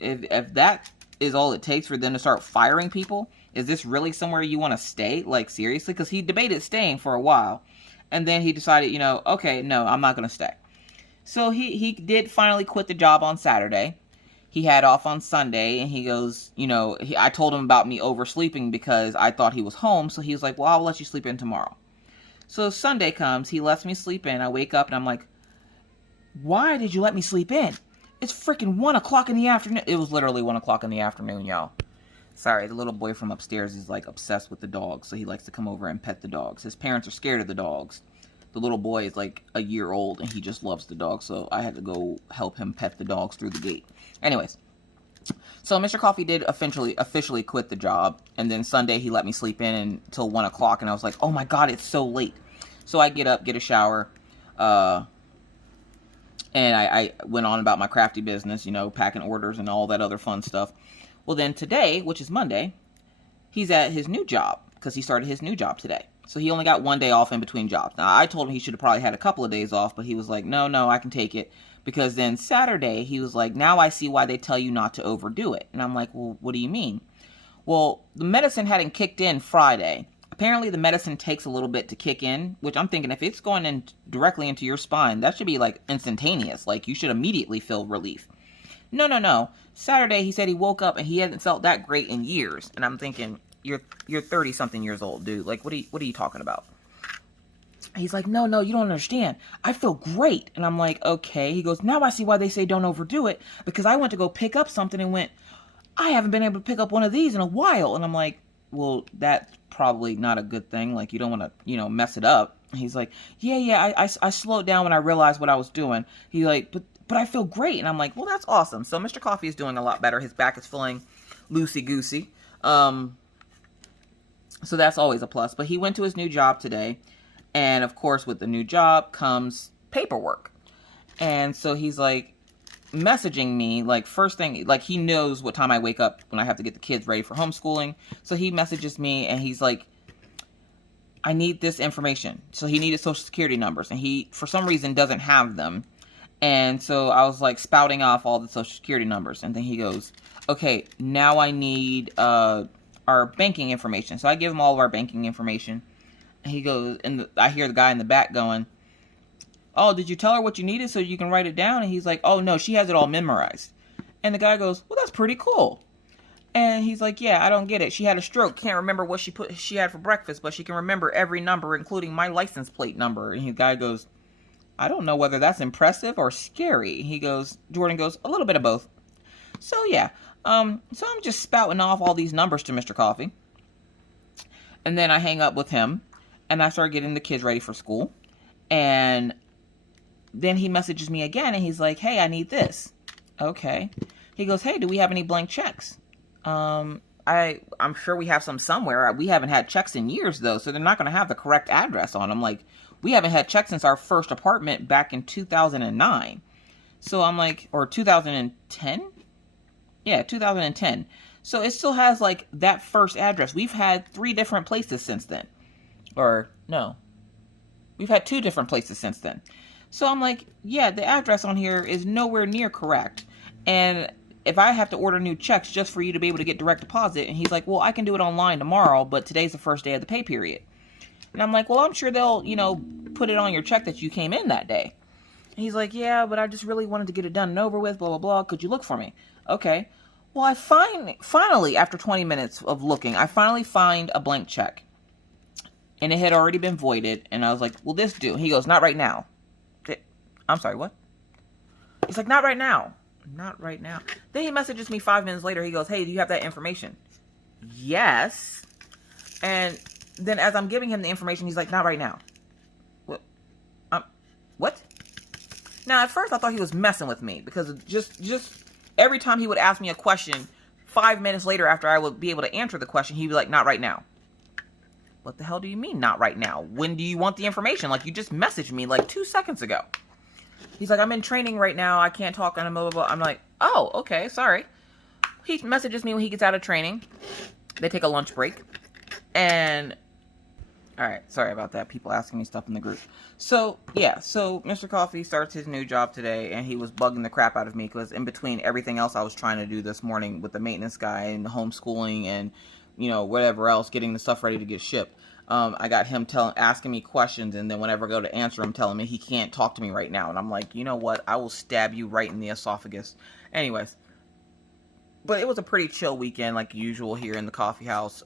if that is all it takes for them to start firing people, is this really somewhere you want to stay? Like, seriously? Because he debated staying for a while, and then he decided, you know, okay, no, I'm not going to stay. So he did finally quit the job on Saturday. He had off on Sunday, and he goes, you know, I told him about me oversleeping because I thought he was home, so he was like, well, I'll let you sleep in tomorrow. So Sunday comes, he lets me sleep in, I wake up, and I'm like, why did you let me sleep in? It's freaking 1 o'clock in the afternoon. It was literally 1 o'clock in the afternoon, y'all. Sorry, the little boy from upstairs is, like, obsessed with the dogs, so he likes to come over and pet the dogs. His parents are scared of the dogs. The little boy is, like, a year old, and he just loves the dogs, so I had to go help him pet the dogs through the gate. Anyways, so Mr. Coffee did officially quit the job, and then Sunday he let me sleep in until 1 o'clock, and I was like, oh my god, it's so late. So I get up, get a shower, and I went on about my crafty business, you know, packing orders and all that other fun stuff. Well, then today, which is Monday, he's at his new job, because he started his new job today. So he only got 1 day off in between jobs. Now, I told him he should have probably had a couple of days off, but he was like, no, I can take it. Because then Saturday, he was like, now I see why they tell you not to overdo it. And I'm like, well, what do you mean? Well, the medicine hadn't kicked in Friday. Apparently the medicine takes a little bit to kick in, which I'm thinking if it's going in directly into your spine, that should be like instantaneous. Like you should immediately feel relief. No, no, no. Saturday he said he woke up and he hadn't felt that great in years. And I'm thinking, you're 30 something years old, dude. Like what are you talking about? He's like, no, you don't understand. I feel great. And I'm like, okay. He goes, now I see why they say don't overdo it. Because I went to go pick up something and went, I haven't been able to pick up one of these in a while. And I'm like, well, that's probably not a good thing. Like, you don't want to, mess it up. And he's like, yeah, I slowed down when I realized what I was doing. He's like, but I feel great. And I'm like, well, that's awesome. So Mr. Coffee is doing a lot better. His back is feeling loosey-goosey. So that's always a plus. But he went to his new job today. And, of course, with the new job comes paperwork. And so he's like messaging me, like, first thing, like, he knows what time I wake up when I have to get the kids ready for homeschooling. So he messages me, and he's like, I need this information. So he needed Social Security numbers, and he, for some reason, doesn't have them. And so I was, like, spouting off all the Social Security numbers. And then he goes, okay, now I need our banking information. So I give him all of our banking information. He goes, and I hear the guy in the back going, oh, did you tell her what you needed so you can write it down? And he's like, oh, no, she has it all memorized. And the guy goes, well, that's pretty cool. And he's like, yeah, I don't get it. She had a stroke. Can't remember what she had for breakfast, but she can remember every number, including my license plate number. And the guy goes, I don't know whether that's impressive or scary. Jordan goes, a little bit of both. So, yeah. So I'm just spouting off all these numbers to Mr. Coffee. And then I hang up with him. And I start getting the kids ready for school. And then he messages me again. And he's like, hey, I need this. Okay. He goes, hey, do we have any blank checks? I'm sure we have some somewhere. We haven't had checks in years, though. So they're not going to have the correct address on them. Like, we haven't had checks since our first apartment back in 2009. So I'm like, or 2010? Yeah, 2010. So it still has, like, that first address. We've had 3 different places since then. Or, no. We've had 2 different places since then. So I'm like, yeah, the address on here is nowhere near correct. And if I have to order new checks just for you to be able to get direct deposit, and he's like, well, I can do it online tomorrow, but today's the first day of the pay period. And I'm like, well, I'm sure they'll, put it on your check that you came in that day. And he's like, yeah, but I just really wanted to get it done and over with, blah, blah, blah. Could you look for me? Okay. Well, I finally, after 20 minutes of looking, I finally find a blank check. And it had already been voided. And I was like, will this do? He goes, not right now. I'm sorry, what? He's like, not right now. Not right now. Then he messages me 5 minutes later. He goes, hey, do you have that information? Yes. And then as I'm giving him the information, he's like, not right now. What? Now, at first, I thought he was messing with me. Because just every time he would ask me a question, 5 minutes later after I would be able to answer the question, he'd be like, not right now. What the hell do you mean, not right now? When do you want the information? Like, you just messaged me like 2 seconds ago. He's like, I'm in training right now. I can't talk on a mobile. I'm like, oh, okay, sorry. He messages me when he gets out of training. They take a lunch break. And, all right, sorry about that. People asking me stuff in the group. So, yeah, so Mr. Coffee starts his new job today, and he was bugging the crap out of me because in between everything else I was trying to do this morning with the maintenance guy and homeschooling and, whatever else, getting the stuff ready to get shipped. I got him asking me questions, and then whenever I go to answer him, telling me he can't talk to me right now. And I'm like, you know what? I will stab you right in the esophagus. Anyways. But it was a pretty chill weekend, like usual here in the coffee house.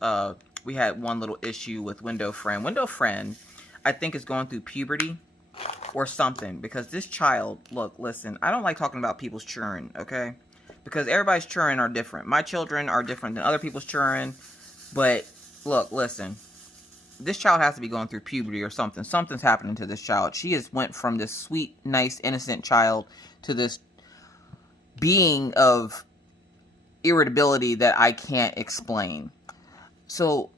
We had one little issue with Window Friend. Window Friend, I think, is going through puberty or something. Because this child, look, listen, I don't like talking about people's children, okay? Because everybody's children are different. My children are different than other people's children. But, look, listen. This child has to be going through puberty or something. Something's happening to this child. She has went from this sweet, nice, innocent child to this being of irritability that I can't explain. So,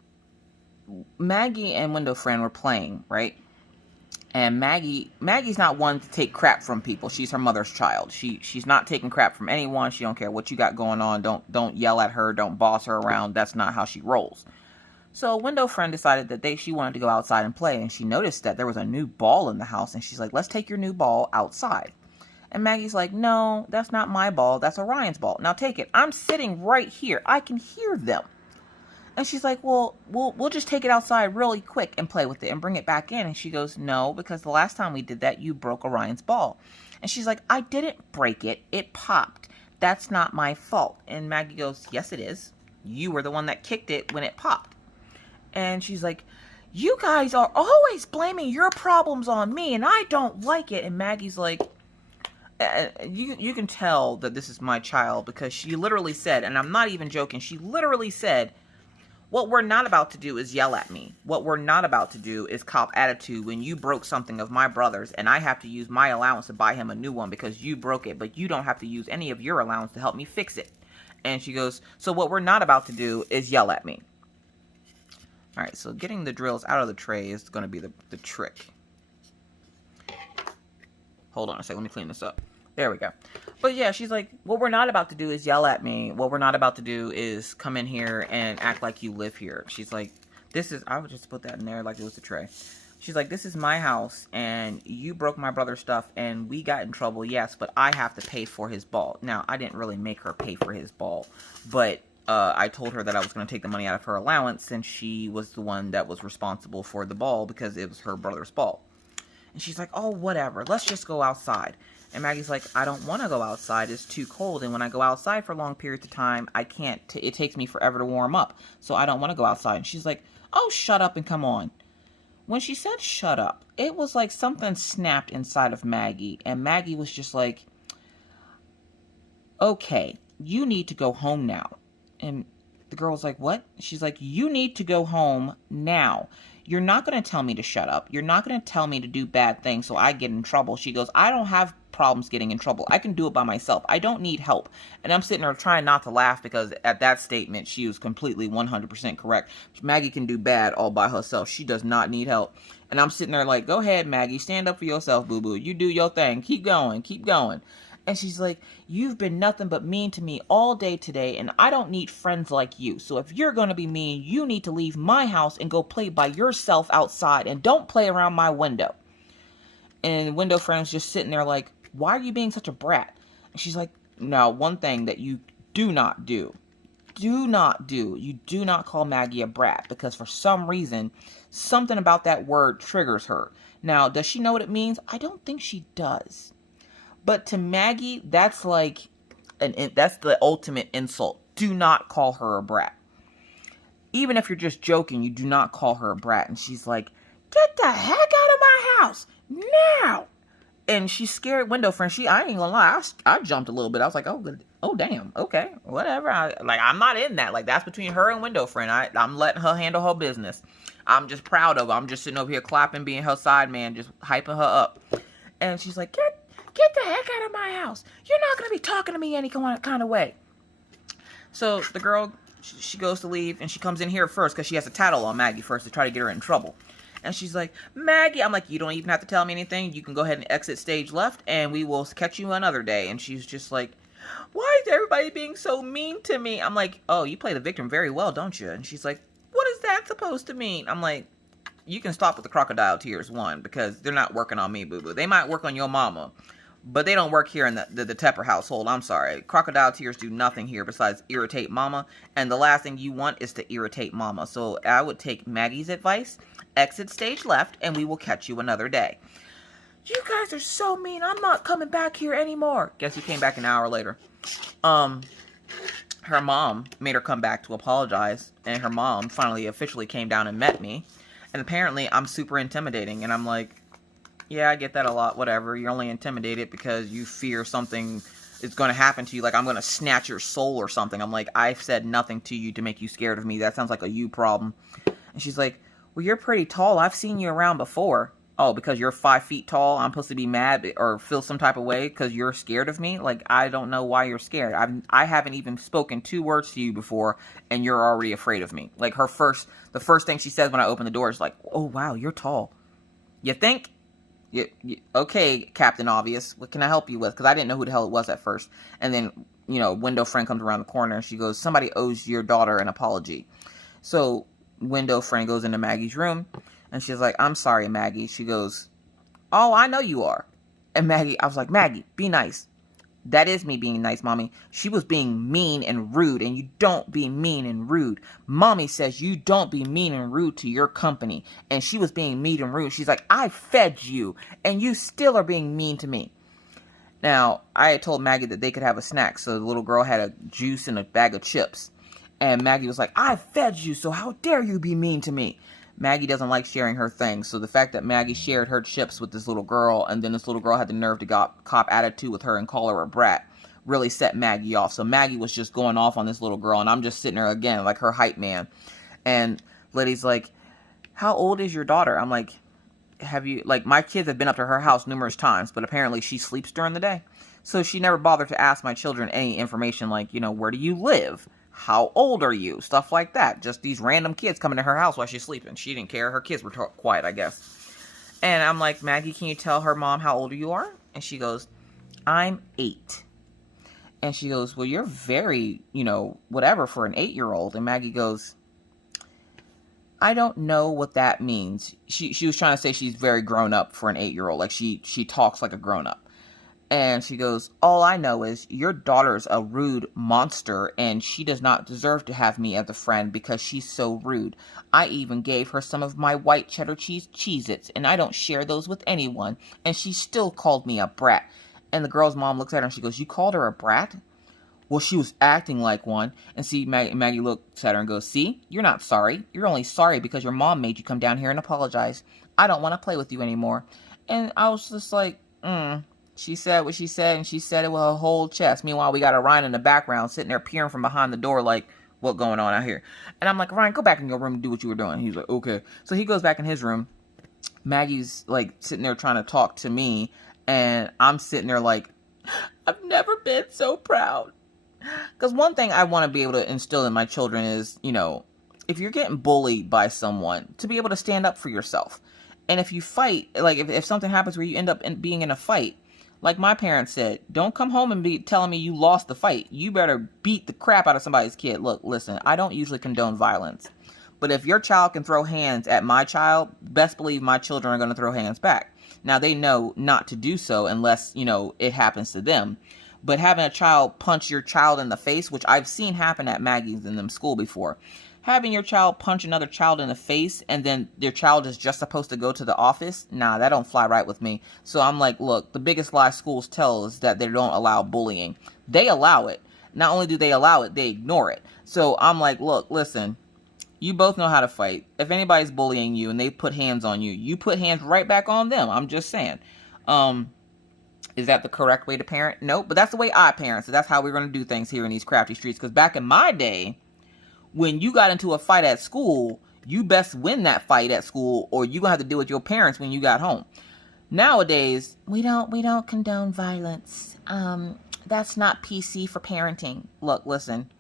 Maggie and Window Friend were playing, right? And Maggie's not one to take crap from people. She's her mother's child. She's not taking crap from anyone. She don't care what you got going on. Don't yell at her. Don't boss her around. That's not how she rolls. So Window Friend decided that she wanted to go outside and play, and she noticed that there was a new ball in the house, and she's like, let's take your new ball outside. And Maggie's like, no, that's not my ball. That's Orion's ball. Now take it. I'm sitting right here. I can hear them. And she's like, well, we'll just take it outside really quick and play with it and bring it back in. And she goes, no, because the last time we did that, you broke Orion's ball. And she's like, I didn't break it. It popped. That's not my fault. And Maggie goes, yes, it is. You were the one that kicked it when it popped. And she's like, you guys are always blaming your problems on me, and I don't like it. And Maggie's like, you can tell that this is my child, because she literally said, and I'm not even joking, she literally said, what we're not about to do is yell at me. What we're not about to do is cop attitude when you broke something of my brother's and I have to use my allowance to buy him a new one because you broke it, but you don't have to use any of your allowance to help me fix it. And she goes, so what we're not about to do is yell at me. All right, so getting the drills out of the tray is going to be the trick. Hold on a second, let me clean this up. There we go. But yeah, she's like, what we're not about to do is yell at me. What we're not about to do is come in here and act like you live here. She's like, this is, I would just put that in there like it was a tray. She's like, this is my house and you broke my brother's stuff and we got in trouble, yes, but I have to pay for his ball. Now, I didn't really make her pay for his ball, but I told her that I was going to take the money out of her allowance since she was the one that was responsible for the ball because it was her brother's ball. And she's like, oh, whatever, let's just go outside. And Maggie's like, I don't want to go outside. It's too cold. And when I go outside for long periods of time, I can't. It takes me forever to warm up. So I don't want to go outside. And she's like, oh, shut up and come on. When she said shut up, it was like something snapped inside of Maggie. And Maggie was just like, okay, you need to go home now. And the girl was like, what? She's like, you need to go home now. You're not going to tell me to shut up. You're not going to tell me to do bad things so I get in trouble. She goes, I don't have problems getting in trouble. I can do it by myself. I don't need help. And I'm sitting there trying not to laugh because at that statement, she was completely 100% correct. Maggie can do bad all by herself. She does not need help. And I'm sitting there like, go ahead, Maggie. Stand up for yourself, boo-boo. You do your thing. Keep going. Keep going. And she's like, you've been nothing but mean to me all day today, and I don't need friends like you. So if you're going to be mean, you need to leave my house and go play by yourself outside, and don't play around my window. And the window friend's just sitting there like, why are you being such a brat? And she's like, now, one thing that you do not do, you do not call Maggie a brat, because for some reason, something about that word triggers her. Now, does she know what it means? I don't think she does. But to Maggie, that's like, that's the ultimate insult. Do not call her a brat. Even if you're just joking, you do not call her a brat. And she's like, get the heck out of my house now. And she's scared window friend. I ain't gonna lie, I jumped a little bit. I was like, oh damn, okay, whatever. I'm not in that. Like, that's between her and window friend. I'm letting her handle her business. I'm just proud of her. I'm just sitting over here clapping, being her side man, just hyping her up. And she's like, get the heck out of my house. You're not going to be talking to me any kind of way. So the girl, she goes to leave, and she comes in here first because she has to tattle on Maggie first to try to get her in trouble. And she's like, Maggie, I'm like, you don't even have to tell me anything. You can go ahead and exit stage left, and we will catch you another day. And she's just like, why is everybody being so mean to me? I'm like, oh, you play the victim very well, don't you? And she's like, what is that supposed to mean? I'm like, you can stop with the crocodile tears, one, because they're not working on me, boo-boo. They might work on your mama, but they don't work here in the Tepper household. I'm sorry. Crocodile tears do nothing here besides irritate mama. And the last thing you want is to irritate mama. So I would take Maggie's advice, exit stage left, and we will catch you another day. You guys are so mean. I'm not coming back here anymore. Guess who came back an hour later? Her mom made her come back to apologize. And her mom finally officially came down and met me. And apparently I'm super intimidating. And I'm like, yeah, I get that a lot, whatever. You're only intimidated because you fear something is going to happen to you. Like, I'm going to snatch your soul or something. I'm like, I've said nothing to you to make you scared of me. That sounds like a you problem. And she's like, well, you're pretty tall. I've seen you around before. Oh, because you're 5 feet tall, I'm supposed to be mad or feel some type of way because you're scared of me? Like, I don't know why you're scared. I haven't even spoken 2 words to you before, and you're already afraid of me. Like, the first thing she says when I open the door is like, oh, wow, you're tall. You think? Okay, Captain Obvious, what can I help you with? Because I didn't know who the hell it was at first. And then, window friend comes around the corner and she goes, somebody owes your daughter an apology. So window friend goes into Maggie's room and she's like, I'm sorry, Maggie. She goes, oh, I know you are. And Maggie, I was like, Maggie, be nice. That is me being nice, Mommy. She was being mean and rude, and you don't be mean and rude. Mommy says you don't be mean and rude to your company, and she was being mean and rude. She's like, I fed you, and you still are being mean to me. Now, I had told Maggie that they could have a snack, so the little girl had a juice and a bag of chips. And Maggie was like, I fed you, so how dare you be mean to me? Maggie doesn't like sharing her things, so the fact that Maggie shared her chips with this little girl, and then this little girl had the nerve to cop attitude with her and call her a brat, really set Maggie off. So Maggie was just going off on this little girl, and I'm just sitting there again, like her hype man. And Liddy's like, how old is your daughter? I'm like, my kids have been up to her house numerous times, but apparently she sleeps during the day. So she never bothered to ask my children any information like, where do you live? How old are you? Stuff like that. Just these random kids coming to her house while she's sleeping. She didn't care. Her kids were quiet, I guess. And I'm like, Maggie, can you tell her mom how old you are? And she goes, I'm 8. And she goes, well, you're very, whatever for an 8-year-old. And Maggie goes, I don't know what that means. She was trying to say she's very grown up for an 8-year-old. Like she talks like a grown up. And she goes, all I know is your daughter's a rude monster and she does not deserve to have me as a friend because she's so rude. I even gave her some of my white cheddar cheese Cheez-Its and I don't share those with anyone. And she still called me a brat. And the girl's mom looks at her and she goes, you called her a brat? Well, she was acting like one. And see, Maggie looks at her and goes, see, you're not sorry. You're only sorry because your mom made you come down here and apologize. I don't want to play with you anymore. And I was just like, She said what she said, and she said it with her whole chest. Meanwhile, we got Orion in the background sitting there peering from behind the door like, what going on out here? And I'm like, Orion, go back in your room and do what you were doing. He's like, okay. So he goes back in his room. Maggie's like sitting there trying to talk to me, and I'm sitting there like, I've never been so proud. Because one thing I want to be able to instill in my children is, if you're getting bullied by someone, to be able to stand up for yourself. And if you fight, like if something happens where you end up being in a fight, like my parents said, don't come home and be telling me you lost the fight. You better beat the crap out of somebody's kid. Look, listen, I don't usually condone violence. But if your child can throw hands at my child, best believe my children are going to throw hands back. Now, they know not to do so unless, it happens to them. But having a child punch your child in the face, which I've seen happen at Maggie's in them school before, having your child punch another child in the face and then their child is just supposed to go to the office, nah, that don't fly right with me. So I'm like, look, the biggest lie schools tell is that they don't allow bullying. They allow it. Not only do they allow it, they ignore it. So I'm like, look, listen, you both know how to fight. If anybody's bullying you and they put hands on you, you put hands right back on them. I'm just saying. Is that the correct way to parent? Nope, but that's the way I parent. So that's how we're going to do things here in these crafty streets. Because back in my day, when you got into a fight at school, you best win that fight at school or you're going to have to deal with your parents when you got home. Nowadays, we don't condone violence. That's not PC for parenting. Look, listen.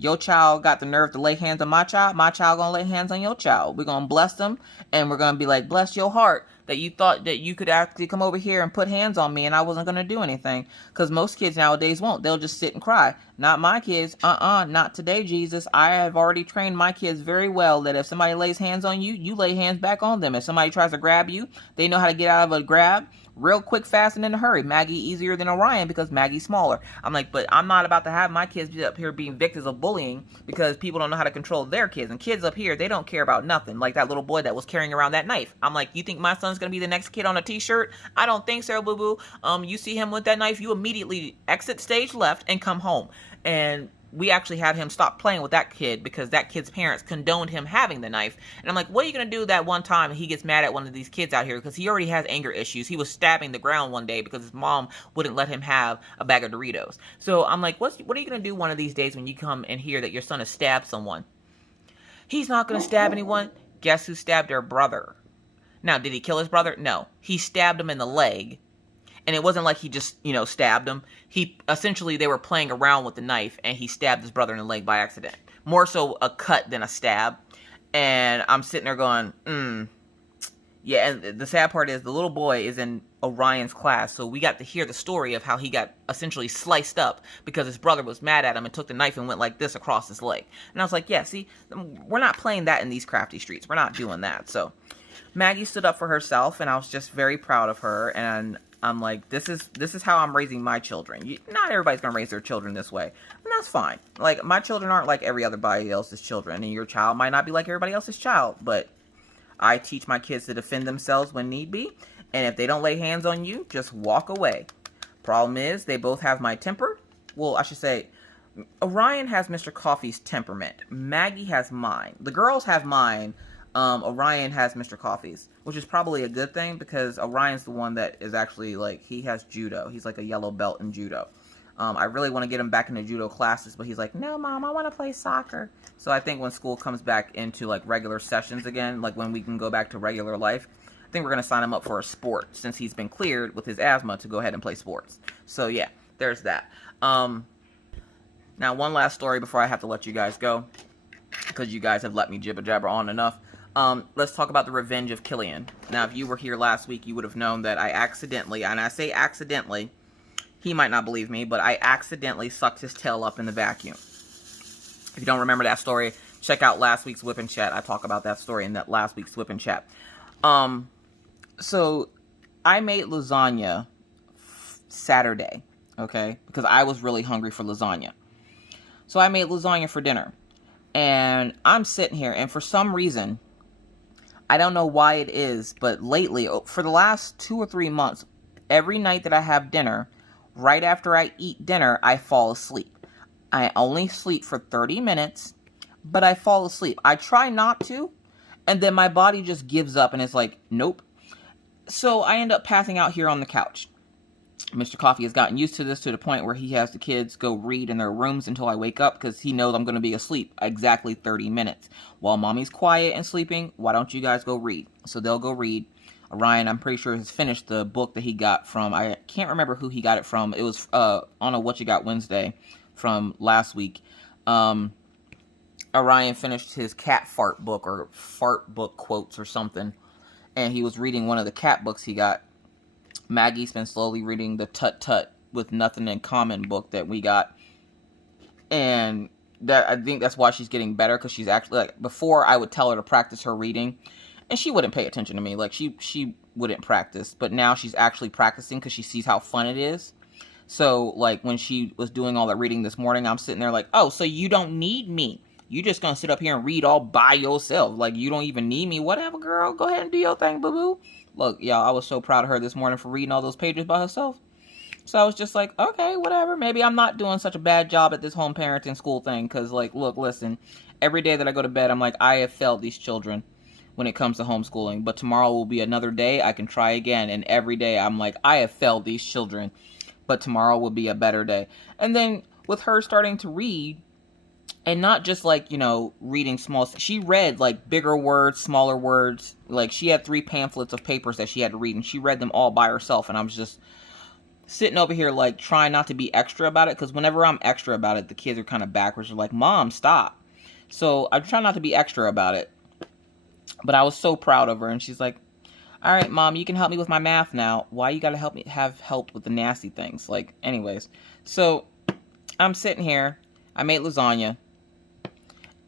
Your child got the nerve to lay hands on my child gonna lay hands on your child. We're gonna bless them, and we're gonna be like, bless your heart that you thought that you could actually come over here and put hands on me and I wasn't gonna do anything. Because most kids nowadays won't. They'll just sit and cry. Not my kids. Not today, Jesus. I have already trained my kids very well that if somebody lays hands on you, you lay hands back on them. If somebody tries to grab you, they know how to get out of a grab real quick, fast, and in a hurry. Maggie easier than Orion because Maggie's smaller. I'm like, but I'm not about to have my kids be up here being victims of bullying because people don't know how to control their kids. And kids up here, they don't care about nothing. Like that little boy that was carrying around that knife. I'm like, you think my son's gonna be the next kid on a t-shirt? I don't think so, boo-boo. You see him with that knife, you immediately exit stage left and come home. And we actually had him stop playing with that kid because that kid's parents condoned him having the knife. And I'm like, what are you going to do that one time he gets mad at one of these kids out here? Because he already has anger issues. He was stabbing the ground one day because his mom wouldn't let him have a bag of Doritos. So I'm like, what are you going to do one of these days when you come and hear that your son has stabbed someone? He's not going to stab anyone. Guess who stabbed their brother? Now, did he kill his brother? No. He stabbed him in the leg. And it wasn't like he just, stabbed him. They were playing around with the knife and he stabbed his brother in the leg by accident. More so a cut than a stab. And I'm sitting there going, Yeah, and the sad part is the little boy is in Orion's class. So we got to hear the story of how he got essentially sliced up because his brother was mad at him and took the knife and went like this across his leg. And I was like, yeah, see, we're not playing that in these crafty streets. We're not doing that. So Maggie stood up for herself and I was just very proud of her. And I'm like, this is how I'm raising my children. Not everybody's gonna raise their children this way, and that's fine. Like, my children aren't like everybody else's children, and your child might not be like everybody else's child, but I teach my kids to defend themselves when need be, and if they don't lay hands on you, just walk away. Problem is, they both have my temper. Well, I should say, Orion has Mr. Coffee's temperament. Maggie has mine. The girls have mine. Orion has Mr. Coffee's, which is probably a good thing because Orion's the one that is actually, like, he has judo. He's like a yellow belt in judo. I really want to get him back into judo classes, but he's like, no, Mom, I want to play soccer. So I think when school comes back into, like, regular sessions again, like when we can go back to regular life, I think we're going to sign him up for a sport since he's been cleared with his asthma to go ahead and play sports. So, yeah, there's that. Now, one last story before I have to let you guys go, because you guys have let me jibber-jabber on enough. Let's talk about the revenge of Killian. Now, if you were here last week, you would have known that I accidentally, and I say accidentally, he might not believe me, but I accidentally sucked his tail up in the vacuum. If you don't remember that story, check out last week's Wip N Chat. I talk about that story in that last week's Wip N Chat. So, I made lasagna Saturday, okay? Because I was really hungry for lasagna. So I made lasagna for dinner, and I'm sitting here, and for some reason, I don't know why it is, but lately, for the last 2 or 3 months, every night that I have dinner, right after I eat dinner, I fall asleep. I only sleep for 30 minutes, but I fall asleep. I try not to, and then my body just gives up, and it's like, nope. So I end up passing out here on the couch. Mr. Coffee has gotten used to this to the point where he has the kids go read in their rooms until I wake up because he knows I'm going to be asleep exactly 30 minutes. While Mommy's quiet and sleeping, why don't you guys go read? So they'll go read. Orion, I'm pretty sure, has finished the book that he got from, I can't remember who he got it from. It was on a What You Got Wednesday from last week. Orion finished his cat fart book or fart book quotes or something. And he was reading one of the cat books he got. Maggie's been slowly reading the Tut Tut with Nothing in Common book that we got. And that, I think that's why she's getting better, because she's actually, like, before I would tell her to practice her reading, and she wouldn't pay attention to me. Like, she wouldn't practice. But now she's actually practicing because she sees how fun it is. So, like, when she was doing all that reading this morning, I'm sitting there like, oh, so you don't need me. You just gonna sit up here and read all by yourself. Like, you don't even need me. Whatever, girl. Go ahead and do your thing, boo-boo. Look, y'all, I was so proud of her this morning for reading all those pages by herself. So I was just like, okay, whatever. Maybe I'm not doing such a bad job at this home parenting school thing. Because, like, look, listen. Every day that I go to bed, I'm like, I have failed these children when it comes to homeschooling. But tomorrow will be another day. I can try again. And every day, I'm like, I have failed these children. But tomorrow will be a better day. And then with her starting to read, and not just, like, you know, reading small. She read, like, bigger words, smaller words. Like, she had 3 pamphlets of papers that she had to read, and she read them all by herself. And I was just sitting over here, like, trying not to be extra about it. Because whenever I'm extra about it, the kids are kind of backwards. They're like, Mom, stop. So I try not to be extra about it. But I was so proud of her. And she's like, all right, Mom, you can help me with my math now. Why you got to help me have help with the nasty things? Like, anyways. So I'm sitting here. I made lasagna.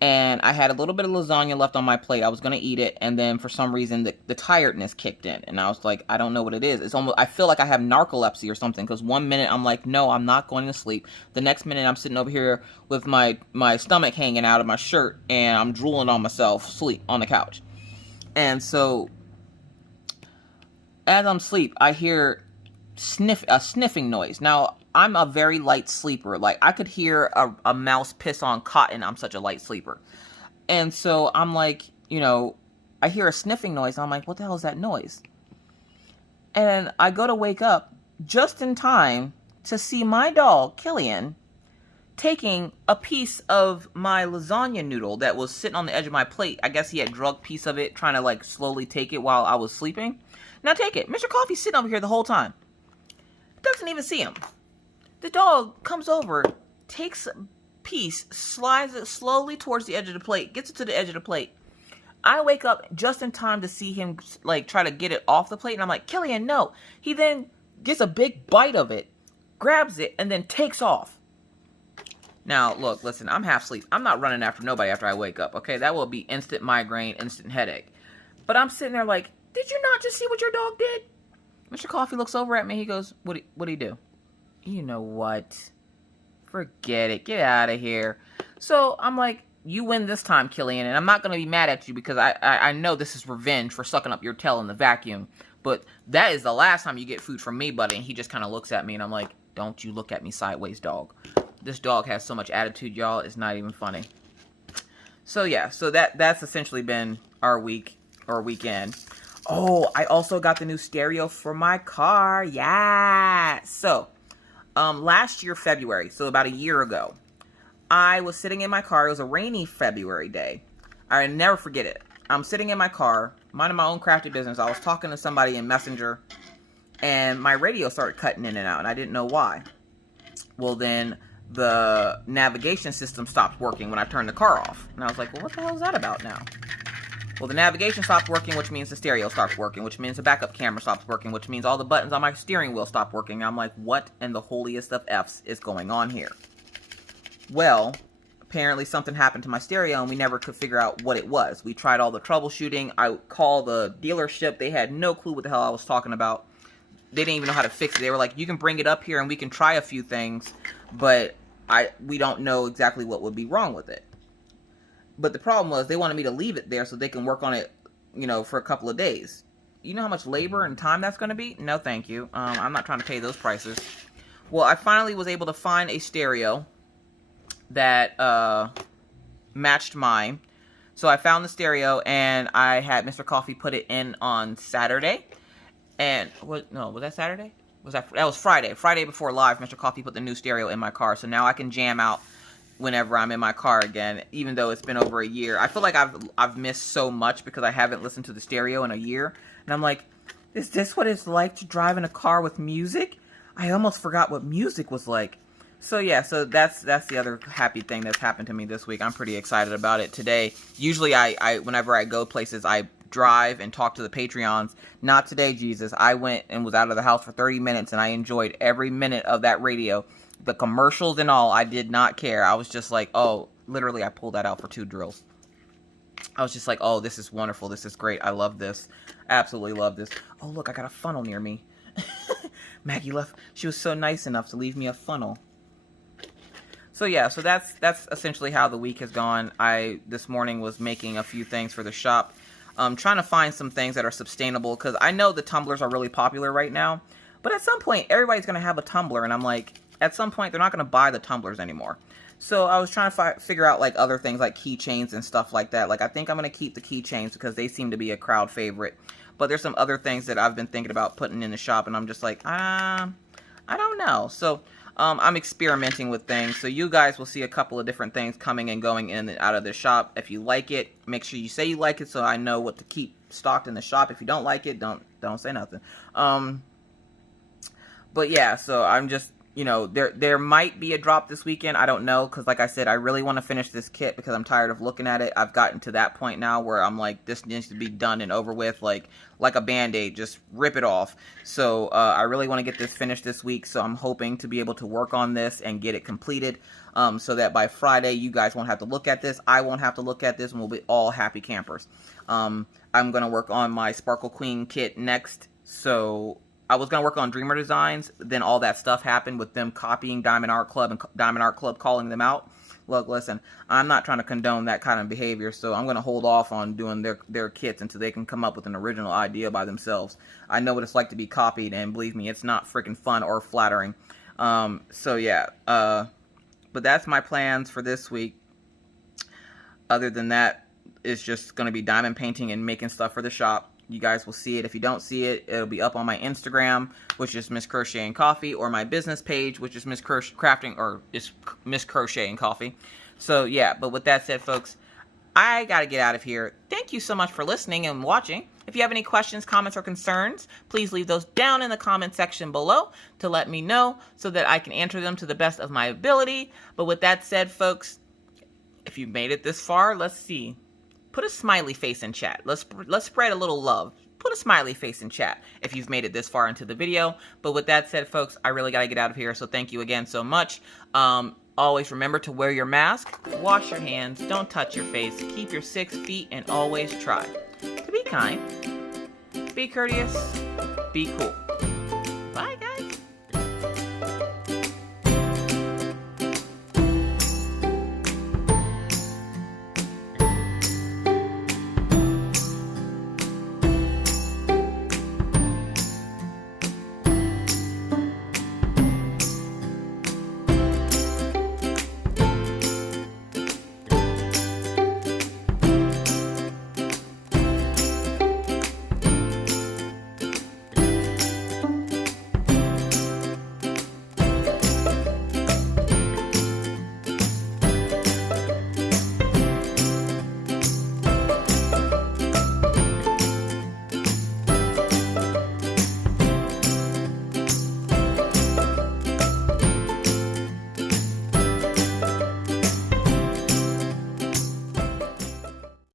And I had a little bit of lasagna left on my plate. I was going to eat it. And then for some reason, the tiredness kicked in. And I was like, I don't know what it is. It's almost, I feel like I have narcolepsy or something. Because one minute I'm like, no, I'm not going to sleep. The next minute I'm sitting over here with my stomach hanging out of my shirt. And I'm drooling on myself, sleep on the couch. And so, as I'm asleep, I hear a sniffing noise. Now, I'm a very light sleeper. Like, I could hear a mouse piss on cotton. I'm such a light sleeper. And so I'm like, you know, I hear a sniffing noise. I'm like, what the hell is that noise? And I go to wake up just in time to see my dog, Killian, taking a piece of my lasagna noodle that was sitting on the edge of my plate. I guess he had drugged a piece of it, trying to, like, slowly take it while I was sleeping. Now take it. Mr. Coffee's sitting over here the whole time. Doesn't even see him. The dog comes over, takes a piece, slides it slowly towards the edge of the plate, gets it to the edge of the plate. I wake up just in time to see him, like, try to get it off the plate, and I'm like, Killian, no. He then gets a big bite of it, grabs it, and then takes off. Now, look, listen, I'm half asleep. I'm not running after nobody after I wake up, okay? That will be instant migraine, instant headache. But I'm sitting there like, did you not just see what your dog did? Mr. Coffee looks over at me. He goes, what'd he do? You know what? Forget it. Get out of here. So I'm like, you win this time, Killian, and I'm not going to be mad at you because I know this is revenge for sucking up your tail in the vacuum. But that is the last time you get food from me, buddy. And he just kind of looks at me, and I'm like, don't you look at me sideways, dog. This dog has so much attitude, y'all. It's not even funny. So, yeah. So that's essentially been our week or weekend. Oh, I also got the new stereo for my car. Yeah. So, last year, February, so about a year ago, I was sitting in my car. It was a rainy February day. I never forget it. I'm sitting in my car, minding my own crafty business. I was talking to somebody in Messenger, and my radio started cutting in and out, and I didn't know why. Well, then the navigation system stopped working when I turned the car off. And I was like, well, what the hell is that about now? Well, the navigation stopped working, which means the stereo stopped working, which means the backup camera stops working, which means all the buttons on my steering wheel stopped working. I'm like, what in the holiest of F's is going on here? Well, apparently something happened to my stereo and we never could figure out what it was. We tried all the troubleshooting. I called the dealership. They had no clue what the hell I was talking about. They didn't even know how to fix it. They were like, you can bring it up here and we can try a few things, but we don't know exactly what would be wrong with it. But the problem was they wanted me to leave it there so they can work on it, you know, for a couple of days. You know how much labor and time that's going to be? No, thank you. I'm not trying to pay those prices. Well, I finally was able to find a stereo that matched mine. So I found the stereo and I had Mr. Coffee put it in on Saturday. And was that Saturday? That was Friday. Friday before live, Mr. Coffee put the new stereo in my car. So now I can jam out whenever I'm in my car again, even though it's been over a year. I feel like I've missed so much because I haven't listened to the stereo in a year. And I'm like, is this what it's like to drive in a car with music? I almost forgot what music was like. So yeah, so that's the other happy thing that's happened to me this week. I'm pretty excited about it today. Usually whenever I go places, I drive and talk to the Patreons. Not today, Jesus. I went and was out of the house for 30 minutes and I enjoyed every minute of that radio. The commercials and all, I did not care. I was just like, oh, literally I pulled that out for 2 drills. I was just like, oh, this is wonderful. This is great. I love this. Absolutely love this. Oh, look, I got a funnel near me. Maggie left. She was so nice enough to leave me a funnel. So yeah, so that's essentially how the week has gone. I this morning was making a few things for the shop. Trying to find some things that are sustainable because I know the tumblers are really popular right now. But at some point, everybody's going to have a tumbler. And I'm like, at some point, they're not going to buy the tumblers anymore. So I was trying to figure out like other things like keychains and stuff like that. Like I think I'm going to keep the keychains because they seem to be a crowd favorite. But there's some other things that I've been thinking about putting in the shop. And I'm just like, I don't know. So I'm experimenting with things. So you guys will see a couple of different things coming and going in and out of the shop. If you like it, make sure you say you like it so I know what to keep stocked in the shop. If you don't like it, don't say nothing. But yeah, so I'm just, you know, there might be a drop this weekend. I don't know, because like I said, I really want to finish this kit because I'm tired of looking at it. I've gotten to that point now where I'm like, this needs to be done and over with, like a Band-Aid. Just rip it off. So I really want to get this finished this week, so I'm hoping to be able to work on this and get it completed so that by Friday, you guys won't have to look at this. I won't have to look at this, and we'll be all happy campers. I'm going to work on my Sparkle Queen kit next, so I was going to work on Dreamer Designs, then all that stuff happened with them copying Diamond Art Club and Diamond Art Club calling them out. Look, listen, I'm not trying to condone that kind of behavior, so I'm going to hold off on doing their kits until they can come up with an original idea by themselves. I know what it's like to be copied, and believe me, it's not freaking fun or flattering. So yeah, but that's my plans for this week. Other than that, it's just going to be diamond painting and making stuff for the shop. You guys will see it. If you don't see it, it'll be up on my Instagram, which is Miss Crocheting Coffee, or my business page, which is Miss Crafting, or is Miss Crocheting Coffee. So yeah, but with that said, folks, I gotta get out of here. Thank you so much for listening and watching. If you have any questions, comments, or concerns, please leave those down in the comment section below to let me know so that I can answer them to the best of my ability. But with that said, folks, if you've made it this far, let's see. Put a smiley face in chat. Let's spread a little love. Put a smiley face in chat if you've made it this far into the video. But with that said, folks, I really got to get out of here. So thank you again so much. Always remember to wear your mask, wash your hands, don't touch your face, keep your 6 feet, and always try to be kind, be courteous, be cool.